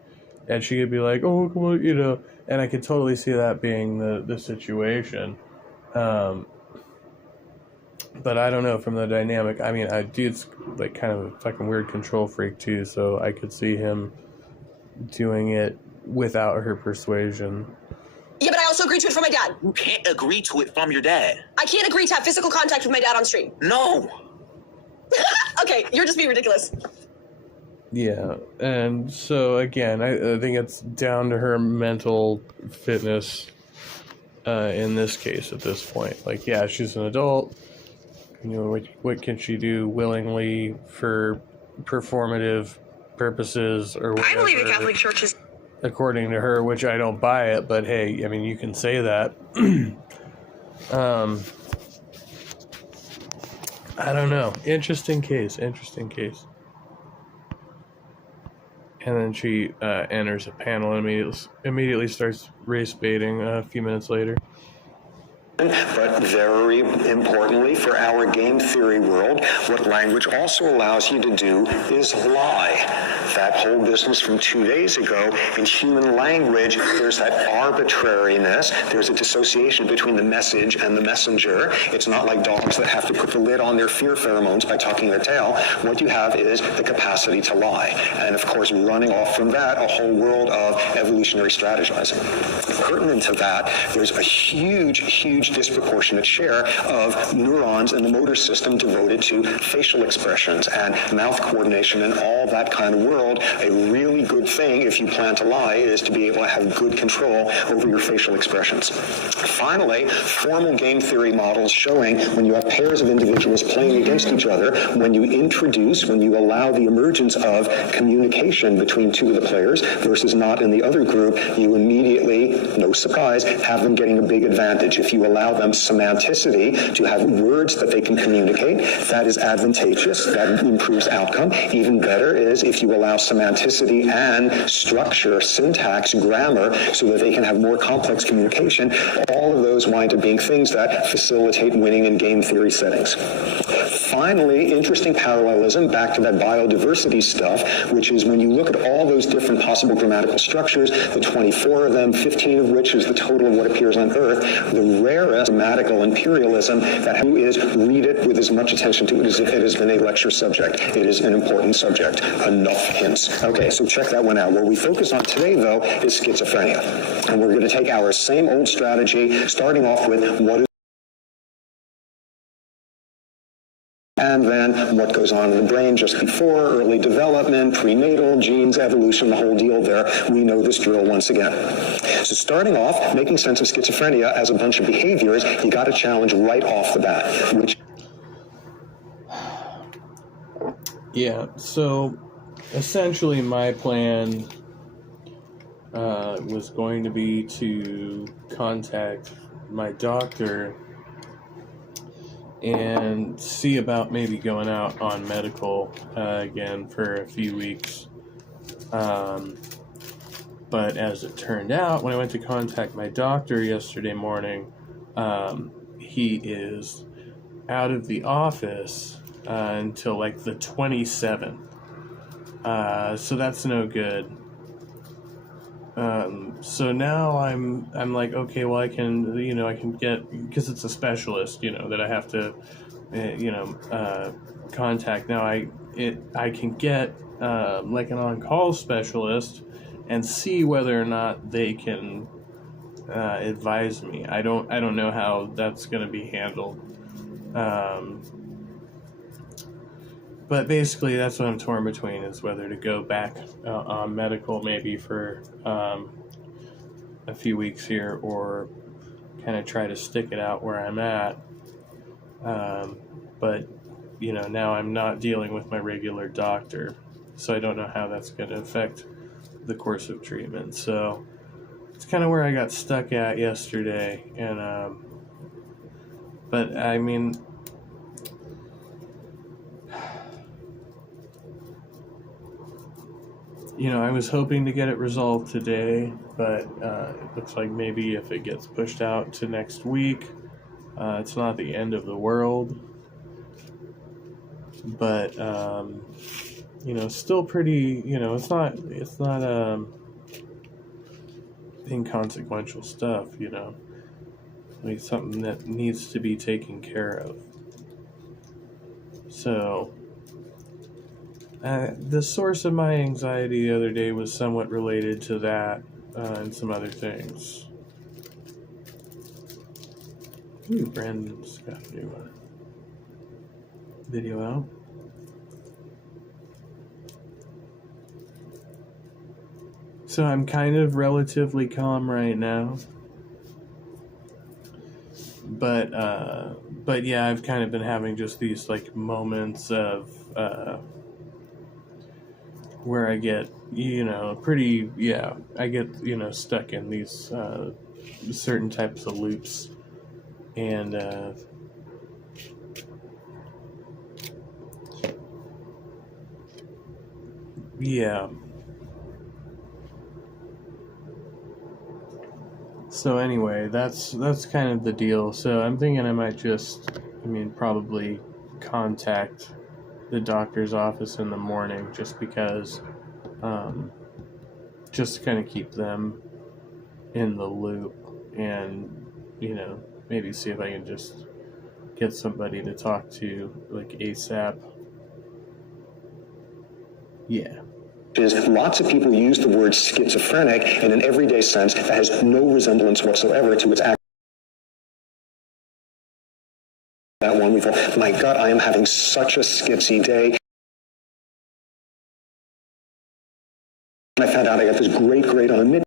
And she could be like, oh, come on, and I could totally see that being the situation. But I don't know from the dynamic. I mean, dude's kind of a fucking weird control freak too, so I could see him doing it without her persuasion. Yeah, but I also agreed to it from my dad. you can't agree to it from your dad. I can't agree to have physical contact with my dad on stream. No. Okay, you're just being ridiculous. Yeah, and so again, I think it's down to her mental fitness in this case at this point. Yeah, she's an adult. What can she do willingly for performative purposes or whatever? I believe the Catholic Church is... According to her, which I don't buy it, but hey, I mean, you can say that. I don't know. Interesting case. And then she enters a panel and immediately starts race baiting a few minutes later. But very importantly for our game theory world, what language also allows you to do is lie. That whole business from 2 days ago, in human language, there's that arbitrariness. There's a dissociation between the message and the messenger. It's not like dogs that have to put the lid on their fear pheromones by tucking their tail. What you have is the capacity to lie. And of course, running off from that, a whole world of evolutionary strategizing. Pertinent to that, there's a huge disproportionate share of neurons in the motor system devoted to facial expressions and mouth coordination and all that kind of world. A really good thing, if you plan to lie, is to be able to have good control over your facial expressions. Finally, formal game theory models showing when you have pairs of individuals playing against each other, when you allow the emergence of communication between two of the players versus not in the other group, you immediately, no surprise, have them getting a big advantage. If you allow them semanticity, to have words that they can communicate, that is advantageous, that improves outcome. Even better is if you allow semanticity and structure, syntax, grammar, so that they can have more complex communication. All of those wind up being things that facilitate winning in game theory settings. Finally, interesting parallelism back to that biodiversity stuff, which is when you look at all those different possible grammatical structures, the 24 of them, 15 of which is the total of what appears on Earth, the rarest grammatical imperialism that is read it with as much attention to it as if it has been a lecture subject. It is an important subject. Enough hints. Okay, so check that one out. What we focus on today, though, is schizophrenia. And we're going to take our same old strategy, starting off with what is and then what goes on in the brain just before, early development, prenatal, genes, evolution, the whole deal there. We know this drill once again. So starting off, making sense of schizophrenia as a bunch of behaviors, you got to challenge right off the bat. Yeah, so essentially my plan was going to be to contact my doctor and see about maybe going out on medical again for a few weeks. But as it turned out, when I went to contact my doctor yesterday morning, he is out of the office until like the 27th. So that's no good. So now I'm like, okay, well I can get, because it's a specialist, that I have to, contact. Now I can get like an on-call specialist and see whether or not they can advise me. I don't know how that's going to be handled. But basically, that's what I'm torn between, is whether to go back on medical maybe for a few weeks here, or kind of try to stick it out where I'm at. But, now I'm not dealing with my regular doctor, so I don't know how that's going to affect the course of treatment. So it's kind of where I got stuck at yesterday. And but I mean, I was hoping to get it resolved today, but it looks like maybe if it gets pushed out to next week, it's not the end of the world. But still pretty. It's not inconsequential stuff. Like something that needs to be taken care of. So. The source of my anxiety the other day was somewhat related to that and some other things. Ooh, Brandon's got a new video out. So I'm kind of relatively calm right now. But yeah, I've kind of been having just these like moments of where I get, I get, stuck in these certain types of loops. And, yeah. So anyway, that's kind of the deal. So I'm thinking I might probably contact the doctor's office in the morning, just because, just to kind of keep them in the loop, and maybe see if I can just get somebody to talk to like ASAP. Yeah. Lots of people use the word schizophrenic in an everyday sense that has no resemblance whatsoever to its actual. That one, we thought, my God, I am having such a schitsy day. I found out I got this great grade on a mid.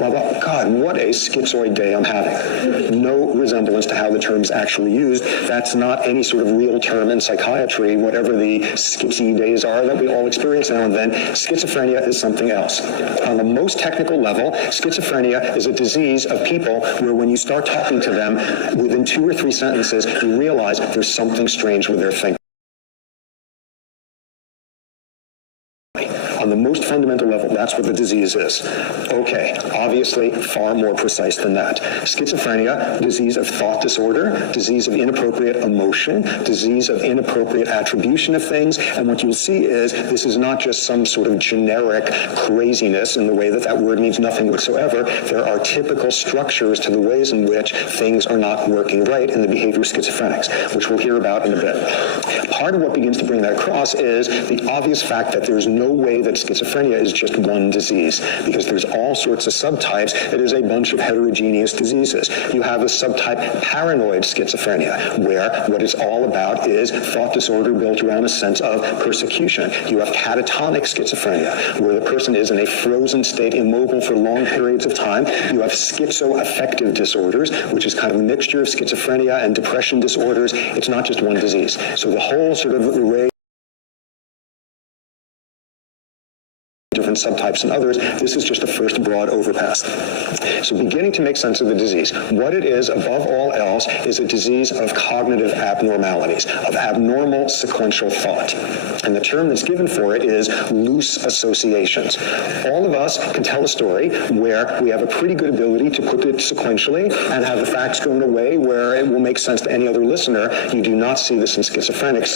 Well, God, what a schizoid day I'm having. No resemblance to how the term's actually used. That's not any sort of real term in psychiatry, whatever the schitsy days are that we all experience now and then. Schizophrenia is something else. On the most technical level, schizophrenia is a disease of people where when you start talking to them, within 2 or 3 sentences, you realize there's something strange with their thinking. On the most fundamental level, that's what the disease is. Okay, obviously far more precise than that. Schizophrenia, disease of thought disorder, disease of inappropriate emotion, disease of inappropriate attribution of things, and what you'll see is this is not just some sort of generic craziness in the way that word means nothing whatsoever. There are typical structures to the ways in which things are not working right in the behavior of schizophrenics, which we'll hear about in a bit. Part of what begins to bring that across is the obvious fact that there's no way that schizophrenia is just one disease, because there's all sorts of subtypes. It is a bunch of heterogeneous diseases. You have a subtype paranoid schizophrenia, where what it's all about is thought disorder built around a sense of persecution. You have catatonic schizophrenia, where the person is in a frozen state, immobile for long periods of time. You have schizoaffective disorders, which is kind of a mixture of schizophrenia and depression disorders. It's not just one disease. So the whole sort of array different subtypes and others. This is just the first broad overpass. So beginning to make sense of the disease. What it is, above all else, is a disease of cognitive abnormalities, of abnormal sequential thought. And the term that's given for it is loose associations. All of us can tell a story where we have a pretty good ability to put it sequentially and have the facts go in a way where it will make sense to any other listener. You do not see this in schizophrenics.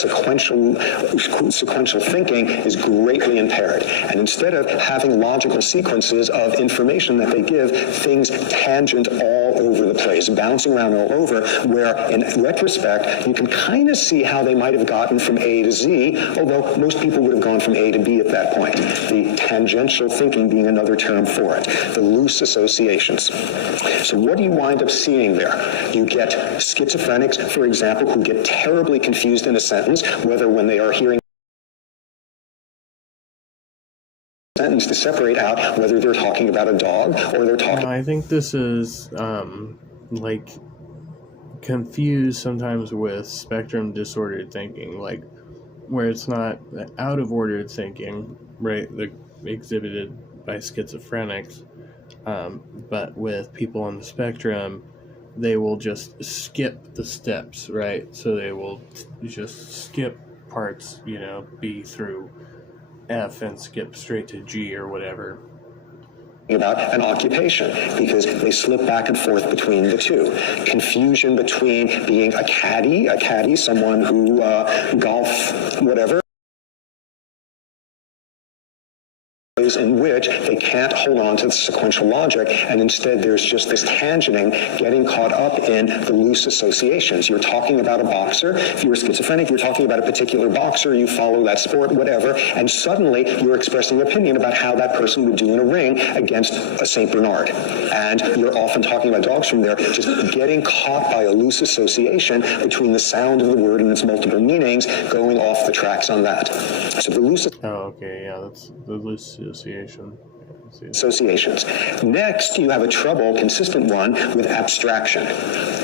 Sequential thinking is greatly impaired. And instead of having logical sequences of information that they give, things tangent all over the place, bouncing around all over, where in retrospect, you can kind of see how they might have gotten from A to Z, although most people would have gone from A to B at that point. The tangential thinking being another term for it, the loose associations. So what do you wind up seeing there? You get schizophrenics, for example, who get terribly confused in a sentence, whether when they are hearing sentence to separate out whether they're talking about a dog or they're talking... I think this is like confused sometimes with spectrum disordered thinking, like where it's not out of ordered thinking, right, exhibited by schizophrenics, but with people on the spectrum, they will just skip the steps, right? So they will just skip parts, B through F and skip straight to G or whatever. About an occupation, because they slip back and forth between the two. Confusion between being a caddy, someone who golf, whatever, in which they can't hold on to the sequential logic, and instead there's just this tangenting, getting caught up in the loose associations. You're talking about a boxer. If you're schizophrenic, you're talking about a particular boxer, you follow that sport, whatever, and suddenly you're expressing an opinion about how that person would do in a ring against a St. Bernard. And you're often talking about dogs from there, just getting caught by a loose association between the sound of the word and its multiple meanings, going off the tracks on that. So the loose... Oh, okay, yeah, that's the loose association. Associations. Next, you have a consistent one with abstraction.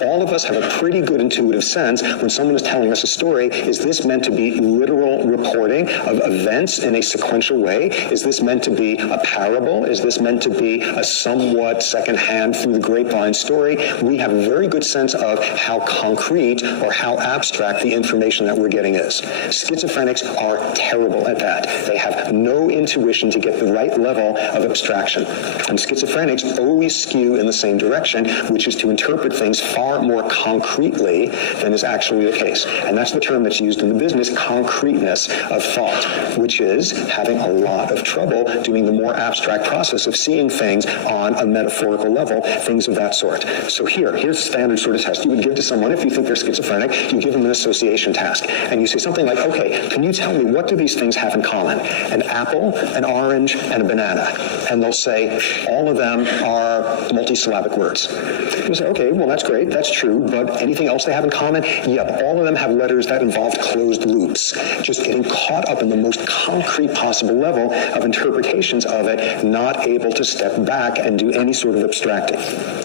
All of us have a pretty good intuitive sense when someone is telling us a story. Is this meant to be literal reporting of events in a sequential way? Is this meant to be a parable? Is this meant to be a somewhat secondhand through the grapevine story? We have a very good sense of how concrete or how abstract the information that we're getting is. Schizophrenics are terrible at that. They have no intuition to get the right level of abstraction. And schizophrenics always skew in the same direction, which is to interpret things far more concretely than is actually the case. And that's the term that's used in the business, concreteness of thought, which is having a lot of trouble doing the more abstract process of seeing things on a metaphorical level, things of that sort. So here's a standard sort of test you would give to someone if you think they're schizophrenic. You give them an association task, and you say something like, okay, can you tell me what do these things have in common? An apple, an orange, and a banana. And they'll say, all of them are multisyllabic words. You say, okay, well, that's great, that's true, but anything else they have in common? Yep, all of them have letters that involve closed loops. Just getting caught up in the most concrete possible level of interpretations of it, not able to step back and do any sort of abstracting.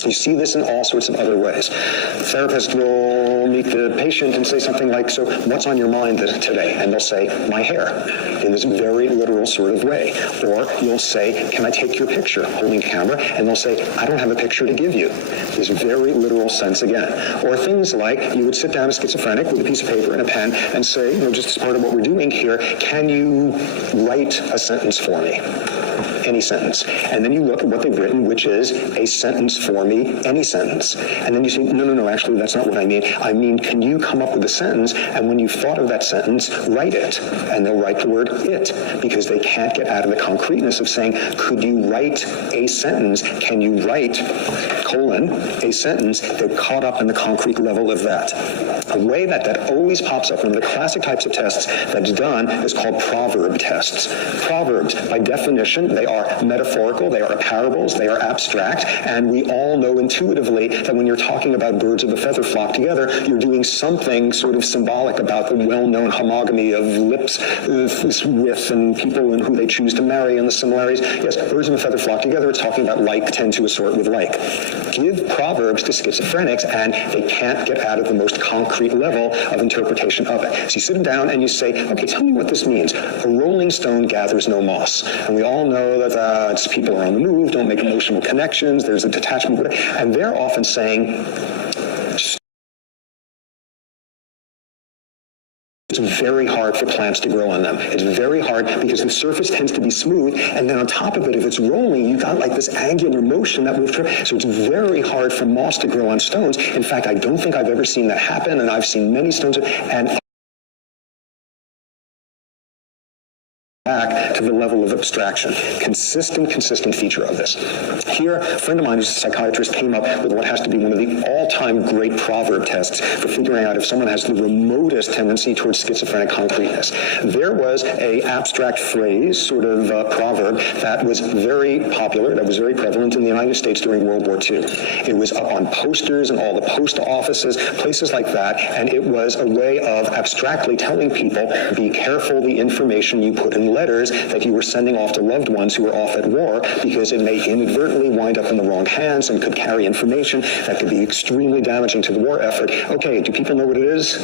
You see this in all sorts of other ways. The therapist will meet the patient and say something like, so what's on your mind today? And they'll say, my hair, in this very literal sort of way. Or you'll say, can I take your picture, holding a camera? And they'll say, I don't have a picture to give you. This very literal sense again. Or things like, you would sit down as schizophrenic with a piece of paper and a pen and say, just as part of what we're doing here, can you write a sentence for me? Any sentence. And then you look at what they've written, which is a sentence for me, any sentence. And then you say, no, actually, that's not what I mean. I mean, can you come up with a sentence, and when you've thought of that sentence, write it. And they'll write the word it, because they can't get out of the concreteness of saying, could you write a sentence? Can you write, a sentence? They're caught up in the concrete level of that. A way that always pops up, one of the classic types of tests that's done is called proverb tests. Proverbs, by definition, they are metaphorical, they are parables, they are abstract, and we all know intuitively that when you're talking about birds of a feather flock together, you're doing something sort of symbolic about the well-known homogamy of lips with and people and who they choose to marry and the similarities. Yes, birds of a feather flock together, it's talking about like tend to assort with like. Give Proverbs to schizophrenics and they can't get out of the most concrete level of interpretation of it. So you sit them down and you say, okay, tell me what this means. A rolling stone gathers no moss. And we all know that it's people are on the move, don't make emotional connections, there's a detachment, and they're often saying, it's very hard for plants to grow on them. It's very hard because the surface tends to be smooth, and then on top of it, if it's rolling, you got like this angular motion that will so it's very hard for moss to grow on stones. In fact, I don't think I've ever seen that happen, and I've seen many stones, and back to the level of abstraction. Consistent feature of this. Here, a friend of mine who's a psychiatrist came up with what has to be one of the all-time great proverb tests for figuring out if someone has the remotest tendency towards schizophrenic concreteness. There was a abstract phrase, sort of proverb, that was very popular, that was very prevalent in the United States during World War II. It was up on posters and all the post offices, places like that, and it was a way of abstractly telling people, be careful the information you put in letters that you were sending off to loved ones who were off at war, because it may inadvertently wind up in the wrong hands and could carry information that could be extremely damaging to the war effort. Okay, do people know what it is?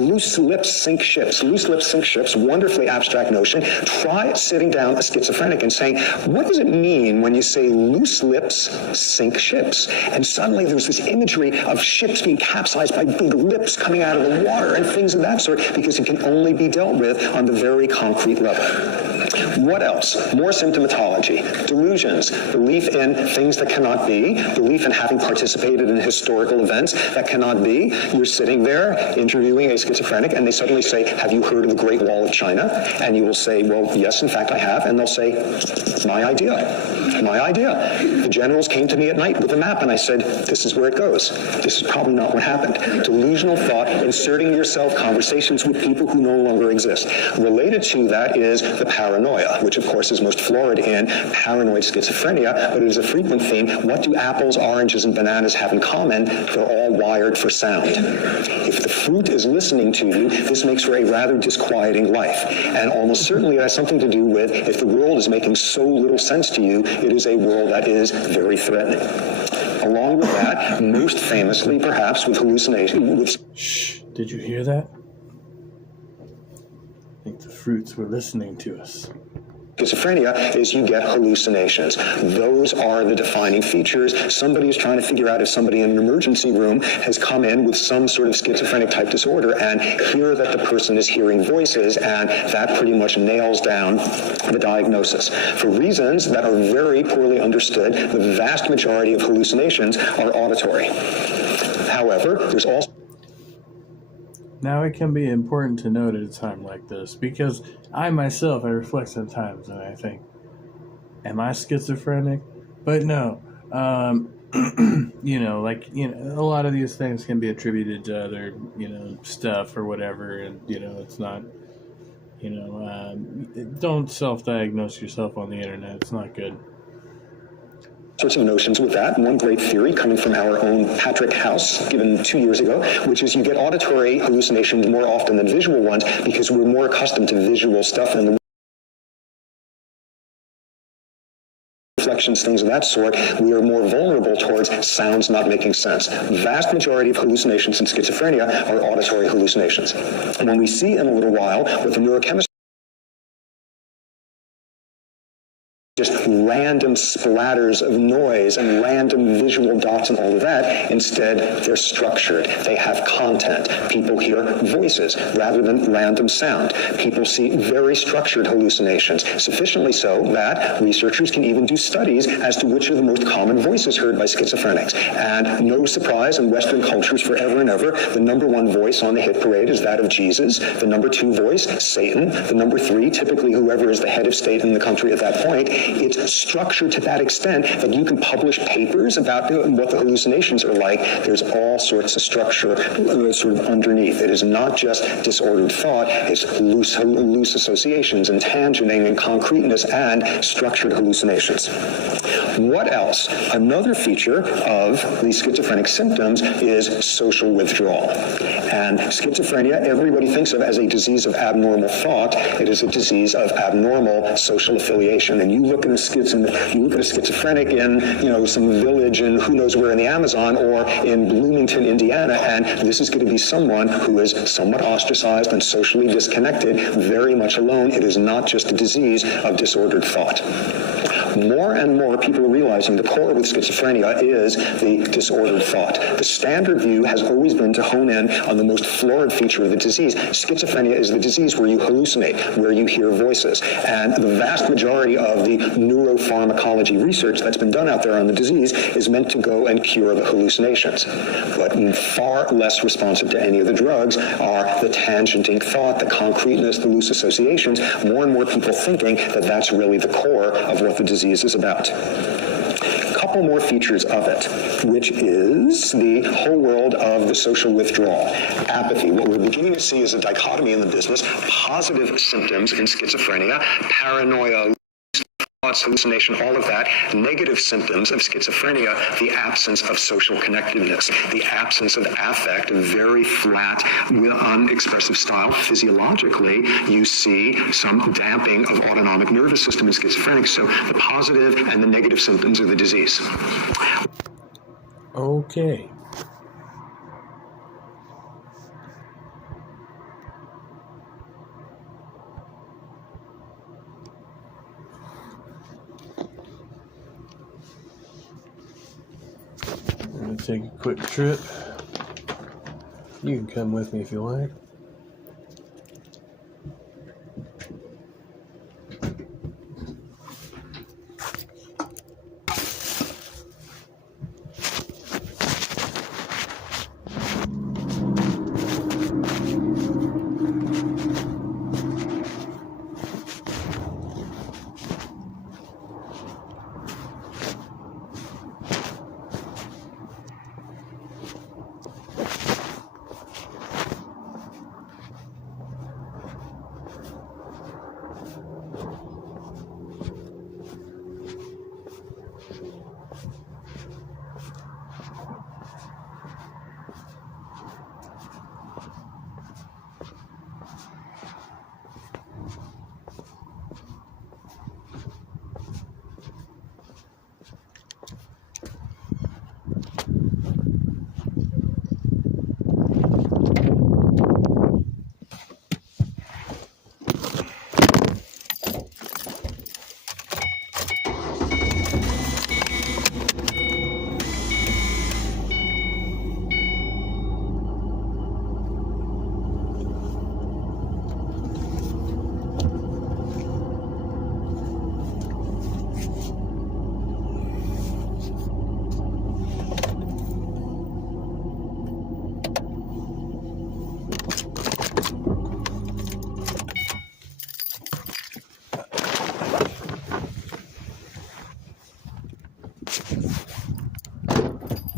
Loose lips sink ships. Loose lips sink ships, wonderfully abstract notion. Try sitting down a schizophrenic and saying, what does it mean when you say loose lips sink ships? And suddenly there's this imagery of ships being capsized by big lips coming out of the water and things of that sort, because it can only be dealt with on the very concrete level. What else? More symptomatology. Delusions. Belief in things that cannot be. Belief in having participated in historical events that cannot be. You're sitting there interviewing a schizophrenic and they suddenly say, have you heard of the Great Wall of China? And you will say, well, yes, in fact, I have. And they'll say, my idea. My idea. The generals came to me at night with a map and I said, this is where it goes. This is probably not what happened. Delusional thought, inserting yourself conversations with people who no longer exist. Related to that is the paranoia, which of course is most florid in paranoid schizophrenia, but it is a frequent theme. What do apples, oranges, and bananas have in common? They're all wired for sound. If the fruit is listening to you, this makes for a rather disquieting life. And almost certainly it has something to do with if the world is making so little sense to you, it is a world that is very threatening. Along with that, most famously perhaps with hallucination. Shh, did you hear that? I think the fruits were listening to us. Schizophrenia is you get hallucinations. Those are the defining features. Somebody is trying to figure out if somebody in an emergency room has come in with some sort of schizophrenic type disorder and hear that the person is hearing voices, and that pretty much nails down the diagnosis. For reasons that are very poorly understood, the vast majority of hallucinations are auditory. However, there's also Now, it can be important to note at a time like this, because I myself, I reflect sometimes and I think, am I schizophrenic? But no, a lot of these things can be attributed to other, stuff or whatever, and, it's not, don't self-diagnose yourself on the internet. It's not good. Sorts of notions with that. One great theory coming from our own Patrick House, given 2 years ago, which is you get auditory hallucinations more often than visual ones because we're more accustomed to visual stuff and the reflections, things of that sort. We are more vulnerable towards sounds not making sense. The vast majority of hallucinations in schizophrenia are auditory hallucinations. And when we see in a little while what the neurochemist just random splatters of noise and random visual dots and all of that. Instead, they're structured. They have content. People hear voices rather than random sound. People see very structured hallucinations, sufficiently so that researchers can even do studies as to which are the most common voices heard by schizophrenics. And no surprise, in Western cultures forever and ever, the number one voice on the hit parade is that of Jesus. The number two voice, Satan. The number three, typically whoever is the head of state in the country at that point. It's structured to that extent that you can publish papers about what the hallucinations are like. There's all sorts of structure sort of underneath. It is not just disordered thought, it's loose associations and tangenting and concreteness and structured hallucinations. What else? Another feature of these schizophrenic symptoms is social withdrawal. And schizophrenia, everybody thinks of as a disease of abnormal thought. It is a disease of abnormal social affiliation. And you look at a schizophrenic in, some village in who knows where in the Amazon or in Bloomington, Indiana, and this is going to be someone who is somewhat ostracized and socially disconnected, very much alone. It is not just a disease of disordered thought. More and more people are realizing the core with schizophrenia is the disordered thought. The standard view has always been to hone in on the most florid feature of the disease. Schizophrenia is the disease where you hallucinate, where you hear voices. And the vast majority of the neuropharmacology research that's been done out there on the disease is meant to go and cure the hallucinations. But far less responsive to any of the drugs are the tangenting thought, the concreteness, the loose associations. More and more people thinking that that's really the core of what the disease is about. A couple more features of it, which is the whole world of the social withdrawal. Apathy. What we're beginning to see is a dichotomy in the business. Positive symptoms in schizophrenia, paranoia, thoughts, hallucination, all of that. Negative symptoms of schizophrenia, the absence of social connectedness, the absence of affect, a very flat, unexpressive style. Physiologically, you see some damping of autonomic nervous system in schizophrenic. So the positive and the negative symptoms of the disease. Okay. I'm going to take a quick trip. You can come with me if you like.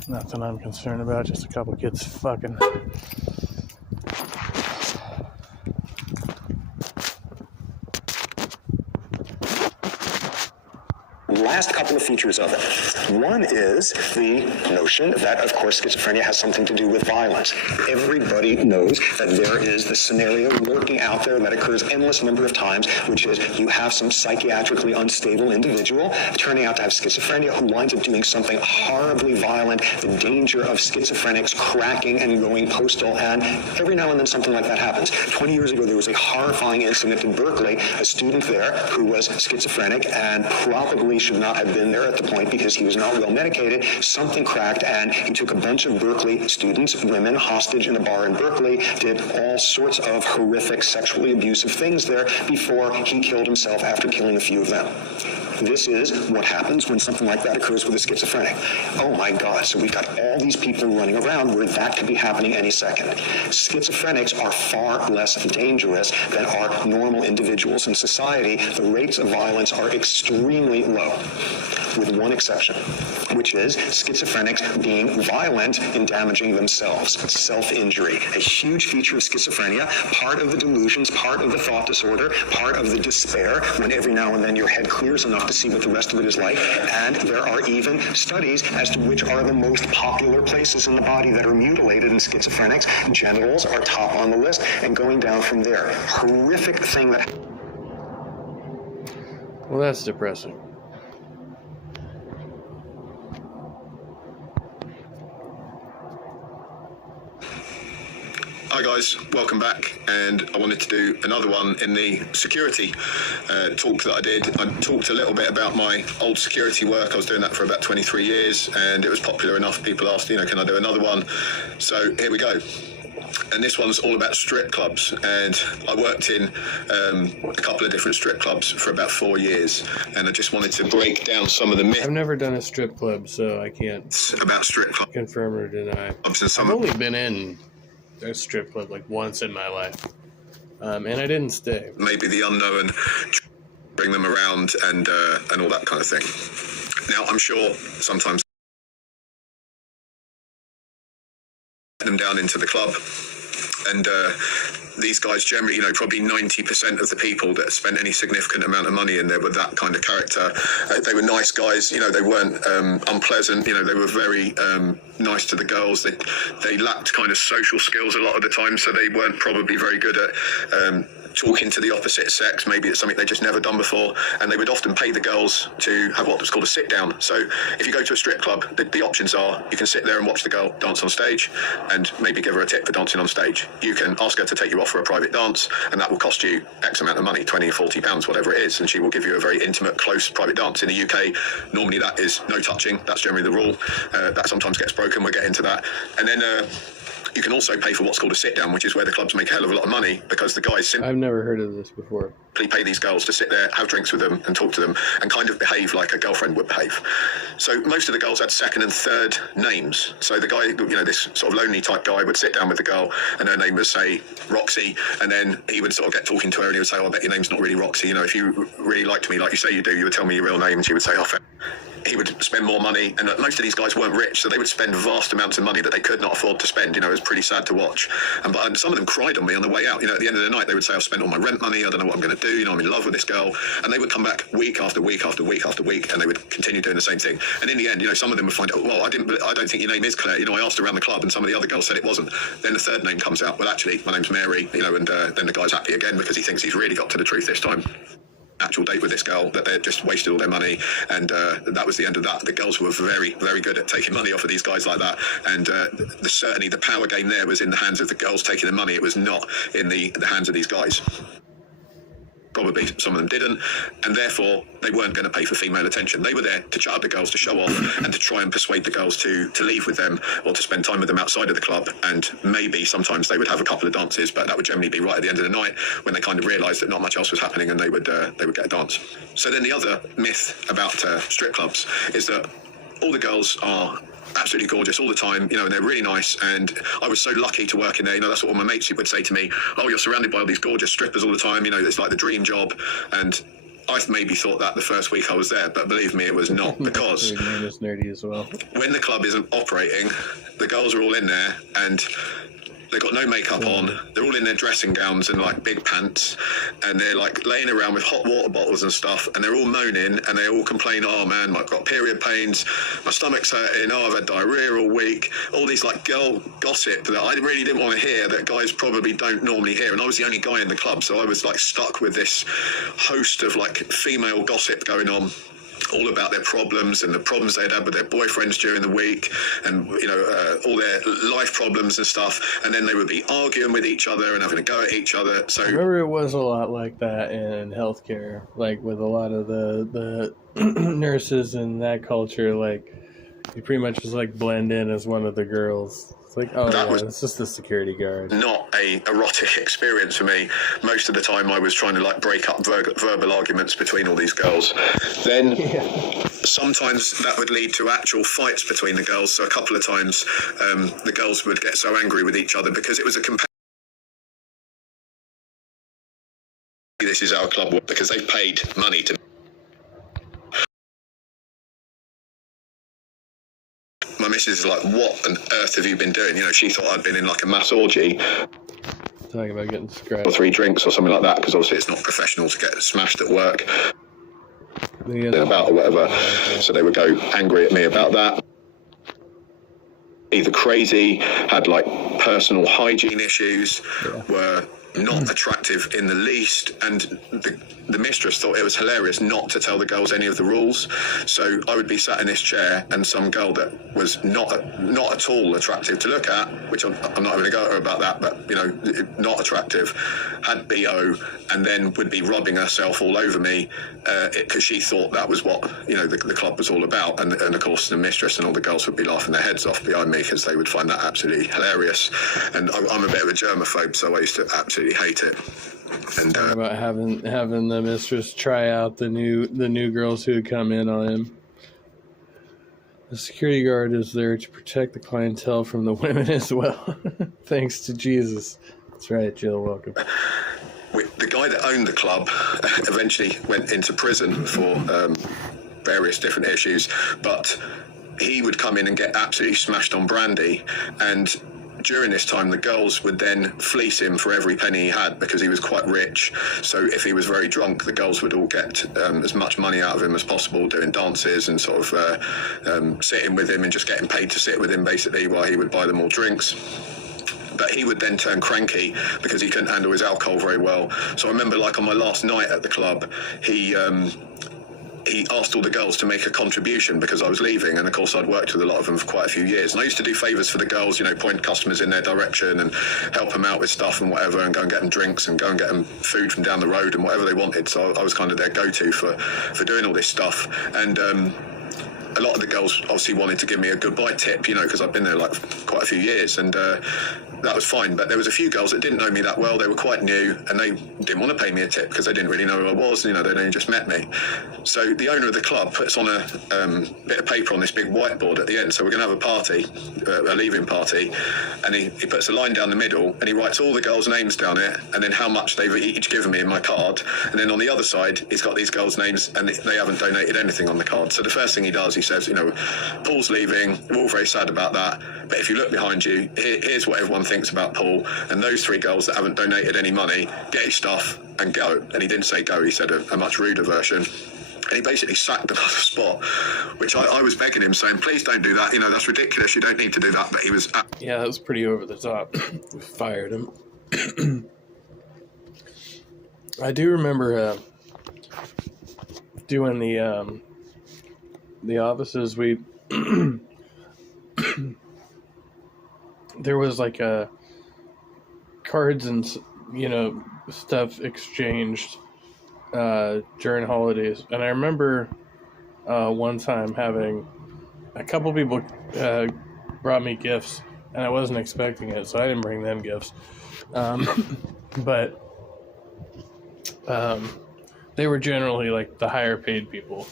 Nothing I'm concerned about, just a couple kids fucking. Last couple of features of it. One is the notion that, of course, schizophrenia has something to do with violence. Everybody knows that there is the scenario lurking out there that occurs endless number of times, which is you have some psychiatrically unstable individual turning out to have schizophrenia who winds up doing something horribly violent, the danger of schizophrenics cracking and going postal, and every now and then something like that happens. 20 years ago, there was a horrifying incident in Berkeley, a student there who was schizophrenic and probably should not have been there at the point because he was not well medicated. Something cracked, and he took a bunch of Berkeley students, women, hostage in a bar in Berkeley, did all sorts of horrific sexually abusive things there before he killed himself after killing a few of them. This is what happens when something like that occurs with a schizophrenic. Oh my God, so we've got all these people running around where that could be happening any second. Schizophrenics are far less dangerous than are normal individuals in society. The rates of violence are extremely low, with one exception, which is schizophrenics being violent in damaging themselves. Self-injury, a huge feature of schizophrenia, part of the delusions, part of the thought disorder, part of the despair, when every now and then your head clears enough to see what the rest of it is like. And there are even studies as to which are the most popular places in the body that are mutilated in schizophrenics. Genitals are top on the list, and going down from there. Horrific thing that... Well, that's depressing. Hi guys, welcome back, and I wanted to do another one in the security talk that I did. I talked a little bit about my old security work. I was doing that for about 23 years and it was popular enough. People asked, can I do another one? So here we go. And this one's all about strip clubs, and I worked in a couple of different strip clubs for about 4 years, and I just wanted to break down some of the myths. I've never done a strip club, so I can't about strip clubs. Confirm or deny. I've only been in a strip club like once in my life, and I didn't stay. Maybe the unknown, bring them around and all that kind of thing. Now, I'm sure sometimes them down into the club, and these guys generally, probably 90% of the people that spent any significant amount of money in there were that kind of character. They were nice guys, they weren't unpleasant, they were very nice to the girls. They lacked kind of social skills a lot of the time, so they weren't probably very good at talking to the opposite sex. Maybe it's something they'd just never done before, and they would often pay the girls to have what was called a sit down. So if you go to a strip club, the options are you can sit there and watch the girl dance on stage and maybe give her a tip for dancing on stage. You can ask her to take you off for a private dance, and that will cost you X amount of money, 20 or 40 pounds, whatever it is, and she will give you a very intimate, close private dance. In the UK, normally that is no touching. That's generally the rule. That sometimes gets broken. We'll get into that. And then you can also pay for what's called a sit-down, which is where the clubs make a hell of a lot of money because the guys simply... I've never heard of this before. ...pay these girls to sit there, have drinks with them and talk to them and kind of behave like a girlfriend would behave. So most of the girls had second and third names. So the guy, this sort of lonely type guy would sit down with the girl and her name was, say, Roxy, and then he would sort of get talking to her and he would say, oh, I bet your name's not really Roxy. If you really liked me like you say you do, you would tell me your real name, and she would say, oh, fair. He would spend more money, and most of these guys weren't rich, so they would spend vast amounts of money that they could not afford to spend. It was pretty sad to watch. And some of them cried on me on the way out. At the end of the night, they would say, I've spent all my rent money, I don't know what I'm going to do, I'm in love with this girl. And they would come back week after week after week after week, and they would continue doing the same thing. And in the end, some of them would find out, well, I don't think your name is Claire. I asked around the club, and some of the other girls said it wasn't. Then the third name comes out, well, actually, my name's Mary, and then the guy's happy again because he thinks he's really got to the truth this time. Actual date with this girl that they just wasted all their money, and that was the end of that. The girls were very, very good at taking money off of these guys like that, and certainly the power game there was in the hands of the girls taking the money. It was not in the hands of these guys. Probably some of them didn't, and therefore they weren't going to pay for female attention. They were there to chat up the girls, to show off, and to try and persuade the girls to leave with them or to spend time with them outside of the club. And maybe sometimes they would have a couple of dances, but that would generally be right at the end of the night when they kind of realised that not much else was happening, and they would get a dance. So then the other myth about strip clubs is that all the girls are absolutely gorgeous all the time, and they're really nice, and I was so lucky to work in there. That's what all my mates would say to me, oh, you're surrounded by all these gorgeous strippers all the time, it's like the dream job. And I maybe thought that the first week I was there, but believe me, it was not, because nerdy as well. When the club isn't operating, the girls are all in there and they've got no makeup on. They're all in their dressing gowns and like big pants, and they're like laying around with hot water bottles and stuff, and they're all moaning and they all complain, oh man, I've got period pains, my stomach's hurting, oh, I've had diarrhea all week. All these like girl gossip that I really didn't want to hear, that guys probably don't normally hear. And I was the only guy in the club, so I was like stuck with this host of like female gossip going on. all about their problems and the problems they'd had with their boyfriends during the week, and all their life problems and stuff, and then they would be arguing with each other and having a go at each other. So I remember it was a lot like that in healthcare, like with a lot of the nurses in that culture. Like you pretty much just like blend in as one of the girls. It's like, oh yeah, it's just the security guard. Not a erotic experience for me. Most of the time I was trying to like break up verbal arguments between all these girls. Then sometimes that would lead to actual fights between the girls. So a couple of times the girls would get so angry with each other because it was a this is our club, because they paid money to. My missus is like, what on earth have you been doing? She thought I'd been in like a mass orgy. Talking about getting scratched. Or 3 drinks or something like that, because obviously it's not professional to get smashed at work. About or whatever. So they would go angry at me about that. Either crazy, had like personal hygiene issues, were not attractive in the least, and the mistress thought it was hilarious not to tell the girls any of the rules. So I would be sat in this chair, and some girl that was not at all attractive to look at, which I'm not having a go at her about that, but not attractive, had BO, and then would be rubbing herself all over me because she thought that was what the club was all about, and of course the mistress and all the girls would be laughing their heads off behind me because they would find that absolutely hilarious. And I'm a bit of a germaphobe, so I used to absolutely hate it. And about having the mistress try out the new girls who had come in on him. The security guard is there to protect the clientele from the women as well. Thanks to Jesus. That's right, Jill. Welcome. The guy that owned the club eventually went into prison for various different issues, but he would come in and get absolutely smashed on brandy, and during this time the girls would then fleece him for every penny he had because he was quite rich. So if he was very drunk, the girls would all get as much money out of him as possible, doing dances and sort of sitting with him and just getting paid to sit with him basically while he would buy them all drinks. But he would then turn cranky because he couldn't handle his alcohol very well. So I remember, like on my last night at the club, he asked all the girls to make a contribution because I was leaving, and of course I'd worked with a lot of them for quite a few years, and I used to do favours for the girls, point customers in their direction and help them out with stuff and whatever, and go and get them drinks and go and get them food from down the road and whatever they wanted. So I was kind of their go-to for doing all this stuff. And a lot of the girls obviously wanted to give me a goodbye tip, because I've been there like quite a few years, and that was fine. But there was a few girls that didn't know me that well. They were quite new, and they didn't want to pay me a tip because they didn't really know who I was. They'd only just met me. So the owner of the club puts on a bit of paper on this big whiteboard at the end. So we're going to have a party, a leaving party, and he puts a line down the middle, and he writes all the girls' names down it, and then how much they've each given me in my card. And then on the other side, he's got these girls' names, and they haven't donated anything on the card. So the first thing he does, he says, Paul's leaving, we're all very sad about that, but if you look behind you, here's what everyone thinks about Paul, and those 3 girls that haven't donated any money, get your stuff and go. And he didn't say go, he said a much ruder version. And he basically sacked them on the spot, which I was begging him, saying, please don't do that, that's ridiculous, you don't need to do that. But he was... Yeah, that was pretty over the top. We fired him. I do remember doing the offices. We there was like a cards and stuff exchanged during holidays, and I remember one time having a couple people brought me gifts, and I wasn't expecting it, so I didn't bring them gifts, but they were generally like the higher paid people.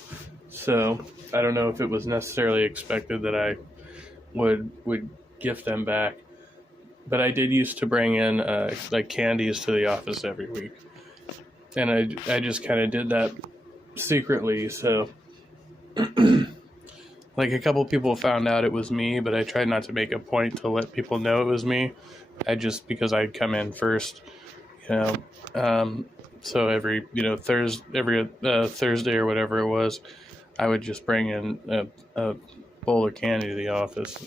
So I don't know if it was necessarily expected that I would gift them back, but I did used to bring in like candies to the office every week, and I just kind of did that secretly. So like a couple people found out it was me, but I tried not to make a point to let people know it was me. Because I'd come in first, so every Thursday or whatever it was, I would just bring in a bowl of candy to the office.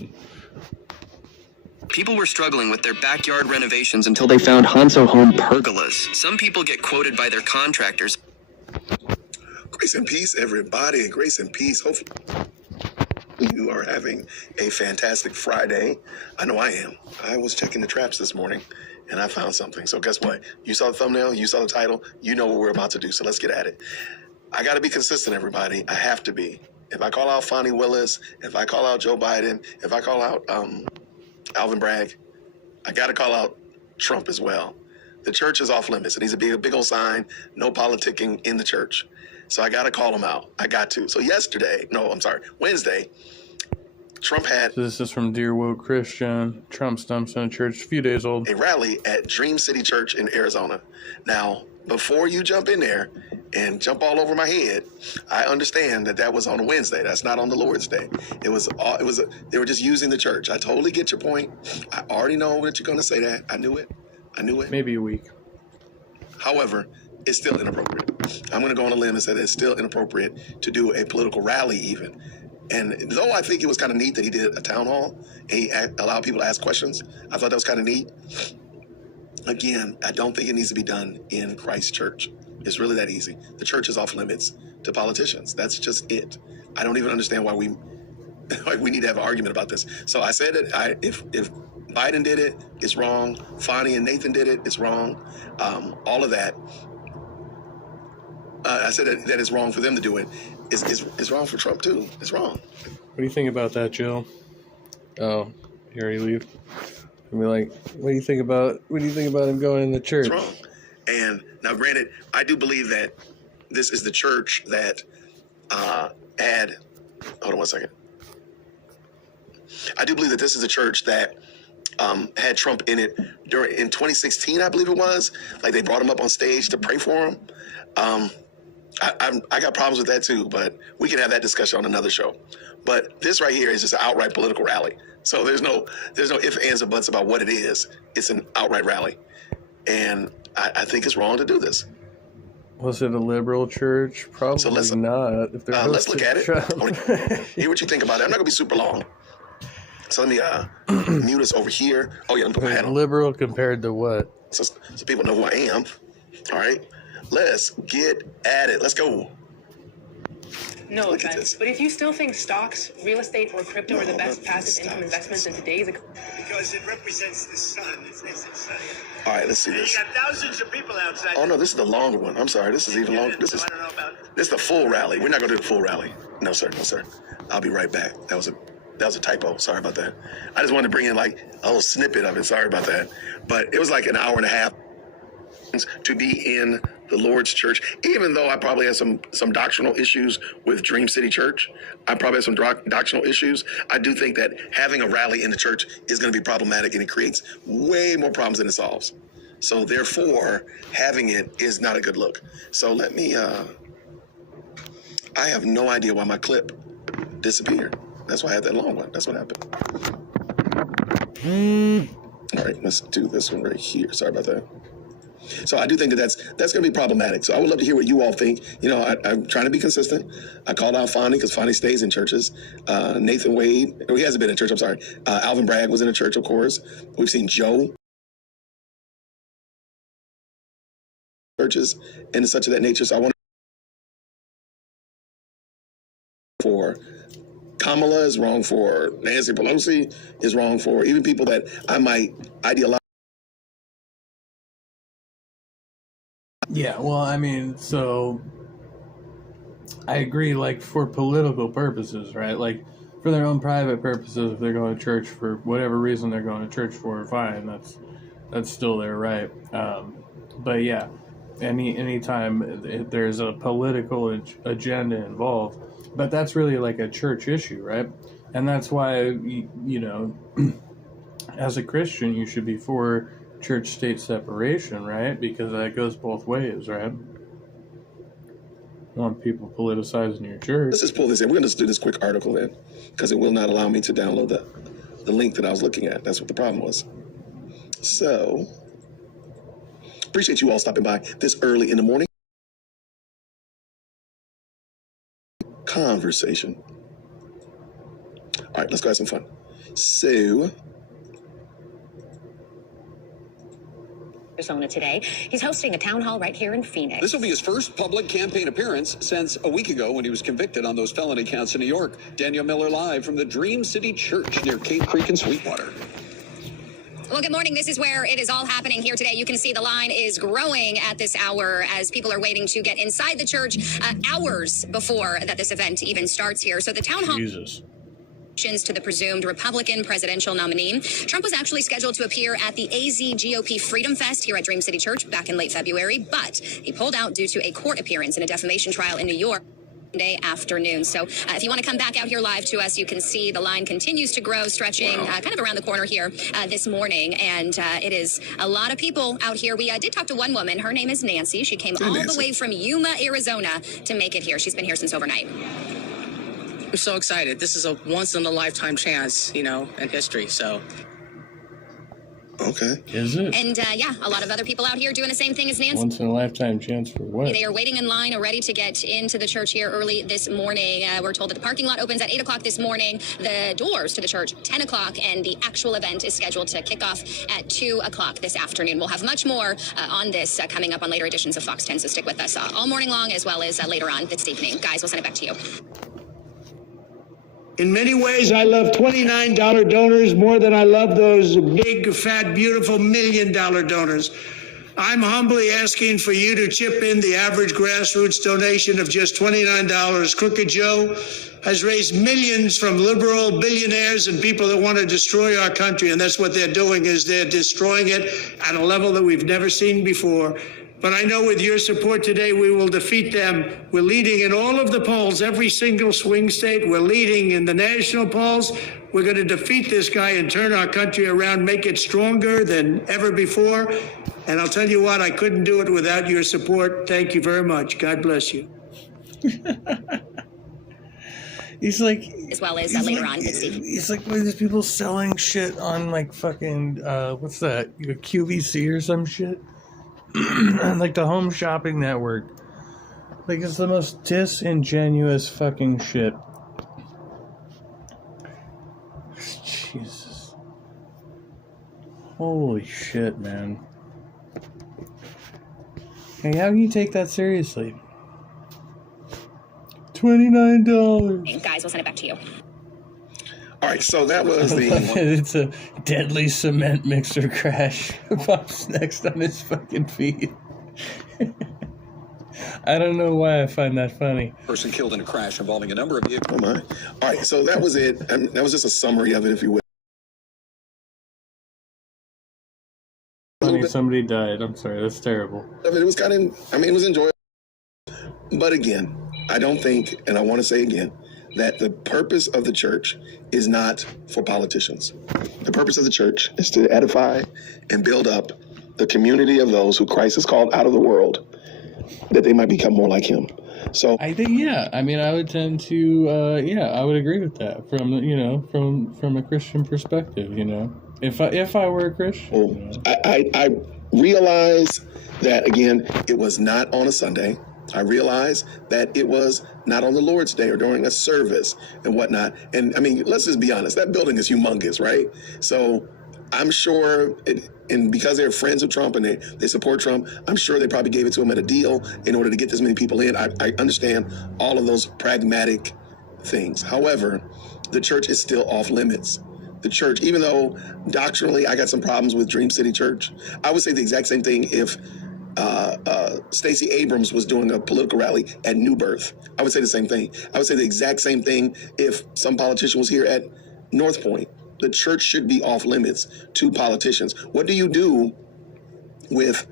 People were struggling with their backyard renovations until they found Hanso Home pergolas. Some people get quoted by their contractors. Grace and peace, everybody, and grace and peace. Hopefully you are having a fantastic Friday. I know I am. I was checking the traps this morning, and I found something. So guess what? You saw the thumbnail, you saw the title, you know what we're about to do, so let's get at it. I got to be consistent, everybody. I have to be. If I call out Fonnie Willis, if I call out Joe Biden, if I call out Alvin Bragg, I got to call out Trump as well. The church is off limits. It needs to be a big old sign, no politicking in the church. So I got to call them out. I got to. So Wednesday, Trump had... So this is from Dear Woke Christian. Trump stumps in a church, a few days old. A rally at Dream City Church in Arizona. Now, before you jump in there and jump all over my head, I understand that was on a Wednesday. That's not on the Lord's Day. They were just using the church. I totally get your point. I already know that you're going to say that. I knew it. Maybe a week. However, it's still inappropriate. I'm going to go on a limb and say that it's still inappropriate to do a political rally even. And though I think it was kind of neat that he did a town hall and he allowed people to ask questions, I thought that was kind of neat. Again, I don't think it needs to be done in Christ Church. It's really that easy. The church is off limits to politicians. That's just it. I don't even understand why we need to have an argument about this. So I said that if Biden did it, it's wrong. Fonnie and Nathan did it, it's wrong. All of that. I said that it's wrong for them to do it. It's wrong for Trump too. It's wrong. What do you think about that, Jill? Oh, you already leave. I'll be like, what do you think about him going in the church? It's wrong. And now, granted, I do believe that this is the church that had. Hold on one second. I do believe that this is a church that had Trump in it in 2016, I believe it was. Like they brought him up on stage to pray for him. I got problems with that too, but we can have that discussion on another show. But this right here is just an outright political rally. So there's no ifs, ands, or buts about what it is. It's an outright rally. And I think it's wrong to do this. Was it a liberal church? Probably so not. If let's look at it. Hear what you think about it. I'm not going to be super long. So let me mute us over here. Oh, yeah, I'm putting my hat on. Liberal compared to what? So people know who I am. All right. Let's get at it. Let's go. No offense, but if you still think stocks, real estate, or crypto are the best passive income investments in today's economy, because it represents the sun. It's exciting. All right, let's see this. You got thousands of people outside. Oh no, this is the longer one. I'm sorry, this is even longer. This is the full rally. We're not gonna do the full rally. No sir, no sir. I'll be right back. That was a typo. Sorry about that. I just wanted to bring in like a little snippet of it. Sorry about that. But it was like an hour and a half to be in the Lord's church, even though I probably have some doctrinal issues with Dream City Church. I probably have some doctrinal issues. I do think that having a rally in the church is going to be problematic, and it creates way more problems than it solves. So therefore, having it is not a good look. So let me, I have no idea why my clip disappeared. That's why I had that long one. That's what happened. All right, let's do this one right here. Sorry about that. So I do think that that's going to be problematic. So I would love to hear what you all think. You know, I'm trying to be consistent. I called out Fonnie because Fonnie stays in churches. Nathan Wade, he hasn't been in church, I'm sorry. Alvin Bragg was in a church, of course. We've seen Joe. Churches and such of that nature. So I want for Kamala is wrong for Nancy Pelosi is wrong for even people that I might ideologize. Yeah, well, I mean, so I agree, like, for political purposes, right? Like, for their own private purposes, if they're going to church for whatever reason they're going to church for, fine, that's still their right. But yeah, anytime there's a political agenda involved, but that's really like a church issue, right? And that's why, you know, as a Christian, you should be for church-state separation, right? Because that goes both ways, right? You want people politicizing your church. Let's just pull this in. We're going to just do this quick article then, because it will not allow me to download the link that I was looking at. That's what the problem was. So, appreciate you all stopping by this early in the morning. Conversation. All right, let's go have some fun. So, Arizona today. He's hosting a town hall right here in Phoenix. This will be his first public campaign appearance since a week ago when he was convicted on those felony counts in New York. Danielle Miller live from the Dream City Church near Cave Creek and Sweetwater. Well, good morning. This is where it is all happening here today. You can see the line is growing at this hour as people are waiting to get inside the church hours before that this event even starts here. So the town hall... Jesus. To the presumed Republican presidential nominee. Trump was actually scheduled to appear at the AZ GOP Freedom Fest here at Dream City Church back in late February, but he pulled out due to a court appearance in a defamation trial in New York Monday afternoon. So if you want to come back out here live to us, you can see the line continues to grow, stretching kind of around the corner here this morning. And it is a lot of people out here. We did talk to one woman. Her name is Nancy. She came all the way from Yuma, Arizona to make it here. She's been here since overnight. I'm so excited. This is a once-in-a-lifetime chance, you know, in history, so. Okay. Is it? And yeah, a lot of other people out here doing the same thing as Nancy. Once-in-a-lifetime chance for what? They are waiting in line, ready to get into the church here early this morning. We're told that the parking lot opens at 8 o'clock this morning, the doors to the church 10 o'clock, and the actual event is scheduled to kick off at 2 o'clock this afternoon. We'll have much more on this coming up on later editions of Fox 10, so stick with us all morning long as well as later on this evening. Guys, we'll send it back to you. In many ways, I love $29 donors more than I love those big, fat, beautiful $1 million donors. I'm humbly asking for you to chip in the average grassroots donation of just $29. Crooked Joe has raised millions from liberal billionaires and people that want to destroy our country, and that's what they're doing, is they're destroying it at a level that we've never seen before. But I know with your support today, we will defeat them. We're leading in all of the polls, every single swing state. We're leading in the national polls. We're going to defeat this guy and turn our country around, make it stronger than ever before. And I'll tell you what, I couldn't do it without your support. Thank you very much. God bless you. He's like, as well as later on this evening. He's like one of these people selling shit on like fucking what's that? QVC or some shit. Like the Home Shopping Network. Like it's the most disingenuous fucking shit. Jesus. Holy shit, man. Hey, how can you take that seriously? $29. Guys, we'll send it back to you. All right, so that was the... It's a deadly cement mixer crash. Pops next on his fucking feed. I don't know why I find that funny. Person killed in a crash involving a number of vehicles. Oh my. All right, so that was it. That was just a summary of it, if you will. Somebody died. I'm sorry, that's terrible. It was kind of, it was enjoyable. But again, I don't think, and I want to say again, that the purpose of the church is not for politicians. The purpose of the church is to edify and build up the community of those who Christ has called out of the world, that they might become more like him. So I think, yeah, I would tend to, I would agree with that from a Christian perspective, if I were a Christian. I realize that, again, it was not on a Sunday. I realize that it was not on the Lord's Day or during a service and whatnot. And let's just be honest, that building is humongous, right? So I'm sure, and because they're friends of Trump and they support Trump, I'm sure they probably gave it to him at a deal in order to get this many people in. I understand all of those pragmatic things. However, the church is still off limits. The church, even though doctrinally I got some problems with Dream City Church, I would say the exact same thing if Stacey Abrams was doing a political rally at New Birth. I would say the same thing. I would say the exact same thing if some politician was here at North Point. The church should be off limits to politicians. What do you do with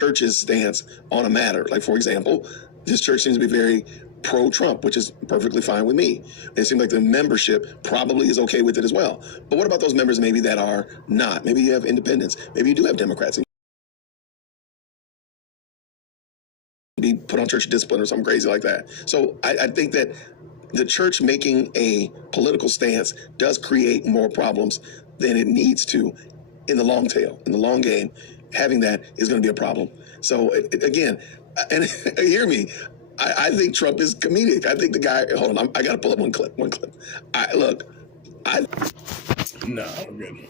church's stance on a matter? Like, for example, this church seems to be very pro-Trump, which is perfectly fine with me. It seems like the membership probably is okay with it as well. But what about those members maybe that are not? Maybe you have independents. Maybe you do have Democrats. And be put on church discipline or something crazy like that. So I think that the church making a political stance does create more problems than it needs to in the long tail, in the long game. Having that is going to be a problem. So again, and hear me, I think Trump is comedic. I think the guy, hold on, I got to pull up one clip. No, I'm good.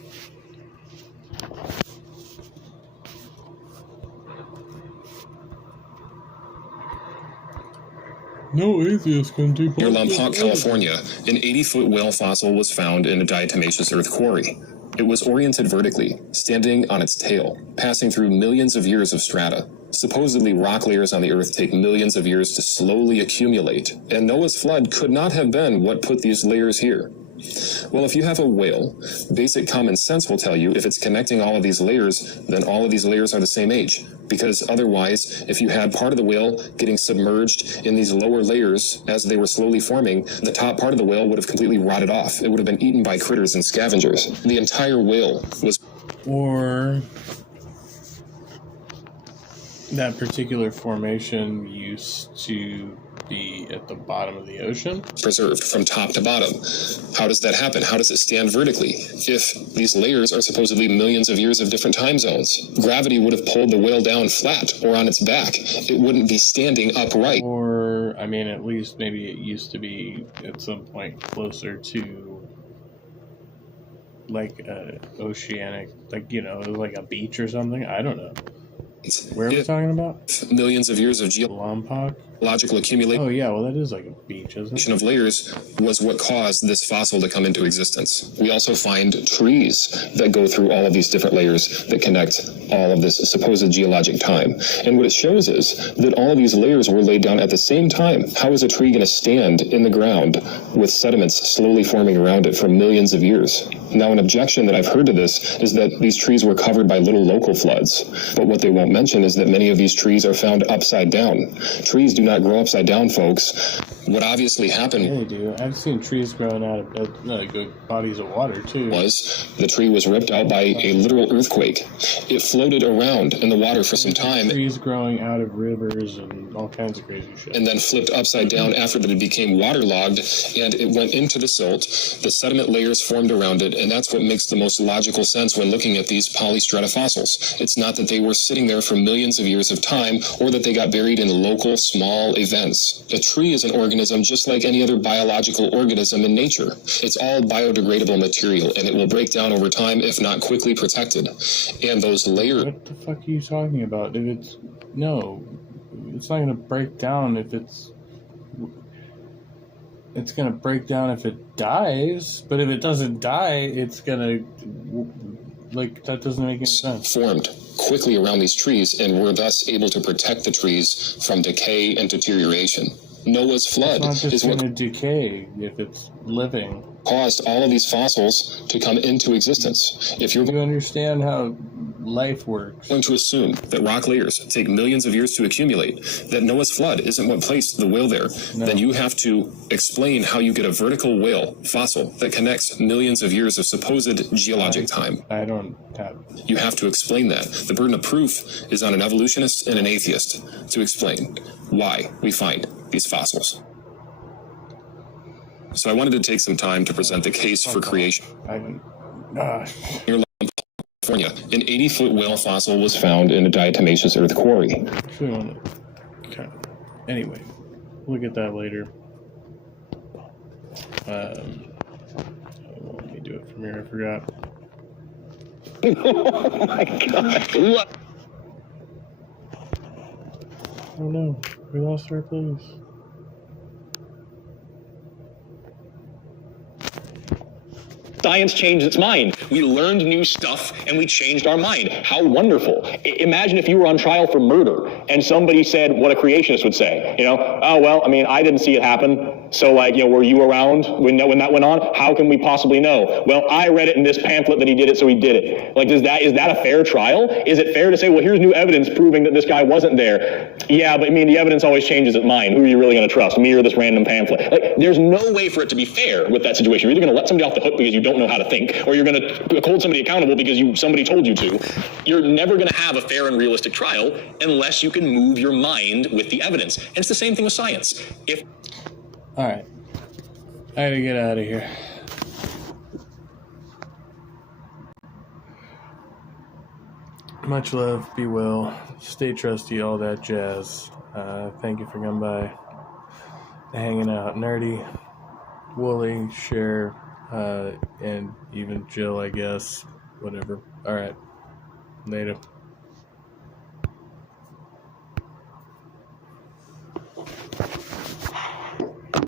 No atheist can do Near Lompoc, California, an 80-foot whale fossil was found in a diatomaceous earth quarry. It was oriented vertically, standing on its tail, passing through millions of years of strata. Supposedly, rock layers on the Earth take millions of years to slowly accumulate, and Noah's flood could not have been what put these layers here. Well, if you have a whale, basic common sense will tell you if it's connecting all of these layers, then all of these layers are the same age. Because otherwise, if you had part of the whale getting submerged in these lower layers as they were slowly forming, the top part of the whale would have completely rotted off. It would have been eaten by critters and scavengers. The entire whale was... Or that particular formation used to be at the bottom of the ocean? Preserved from top to bottom. How does that happen? How does it stand vertically? If these layers are supposedly millions of years of different time zones, gravity would have pulled the whale down flat or on its back. It wouldn't be standing upright. Or, I mean, at least maybe it used to be at some point closer to like oceanic, like, you know, like a beach or something. I don't know. Where are we talking about? Millions of years of Lompoc? Geological accumulation. Oh yeah, well that is like a beach, isn't it? Of layers was what caused this fossil to come into existence. We also find trees that go through all of these different layers that connect all of this supposed geologic time. And what it shows is that all of these layers were laid down at the same time. How is a tree going to stand in the ground with sediments slowly forming around it for millions of years? Now, an objection that I've heard to this is that these trees were covered by little local floods. But what they won't mention is that many of these trees are found upside down. Trees do not grow upside down, folks. What obviously happened... They do. I've seen trees growing out of good bodies of water, too. ...was the tree was ripped out by a literal earthquake. It floated around in the water for some time. Trees growing out of rivers and all kinds of crazy shit. And then flipped upside down after that it became waterlogged, and it went into the silt. The sediment layers formed around it, and that's what makes the most logical sense when looking at these polystrata fossils. It's not that they were sitting there for millions of years of time, or that they got buried in local, small events. A tree is an organism just like any other biological organism in nature. It's all biodegradable material, and it will break down over time if not quickly protected. And those layers... What the fuck are you talking about? If it's... No. It's not going to break down if it's... It's going to break down if it dies, but if it doesn't die, it's going to... Like, that doesn't make any sense. Formed quickly around these trees and were thus able to protect the trees from decay and deterioration. Noah's flood is what going to decay if it's living. Caused all of these fossils to come into existence. If you're you understand how life works, going to assume that rock layers take millions of years to accumulate, that Noah's flood isn't what placed the whale there, then you have to explain how you get a vertical whale fossil that connects millions of years of supposed geologic time. I don't have... You have to explain that. The burden of proof is on an evolutionist and an atheist to explain why we find these fossils. So I wanted to take some time to present the case for creation. Near California, an 80-foot whale fossil was found in a diatomaceous earth quarry. Anyway, we'll get that later. Let me do it from here, I forgot. Oh my god. Look. Oh no, we lost our place. Science changed its mind. We learned new stuff and we changed our mind. How wonderful. Imagine if you were on trial for murder and somebody said what a creationist would say. You know, oh, well, I mean, I didn't see it happen. So, like, you know, were you around when that went on? How can we possibly know? Well, I read it in this pamphlet that he did it, so he did it. Like, is that a fair trial? Is it fair to say, well, here's new evidence proving that this guy wasn't there? Yeah, but I mean, the evidence always changes its mind. Who are you really going to trust, me or this random pamphlet? Like, there's no way for it to be fair with that situation. You're either going to let somebody off the hook because you don't know how to think, or you're going to hold somebody accountable because somebody told you to. You're never going to have a fair and realistic trial unless you can move your mind with the evidence. And it's the same thing with science. All right, I gotta get out of here. Much love, be well, stay trusty, all that jazz. Thank you for coming by, hanging out. Nerdy, Wooly, Cher, and even Jill, I guess. Whatever. All right, later.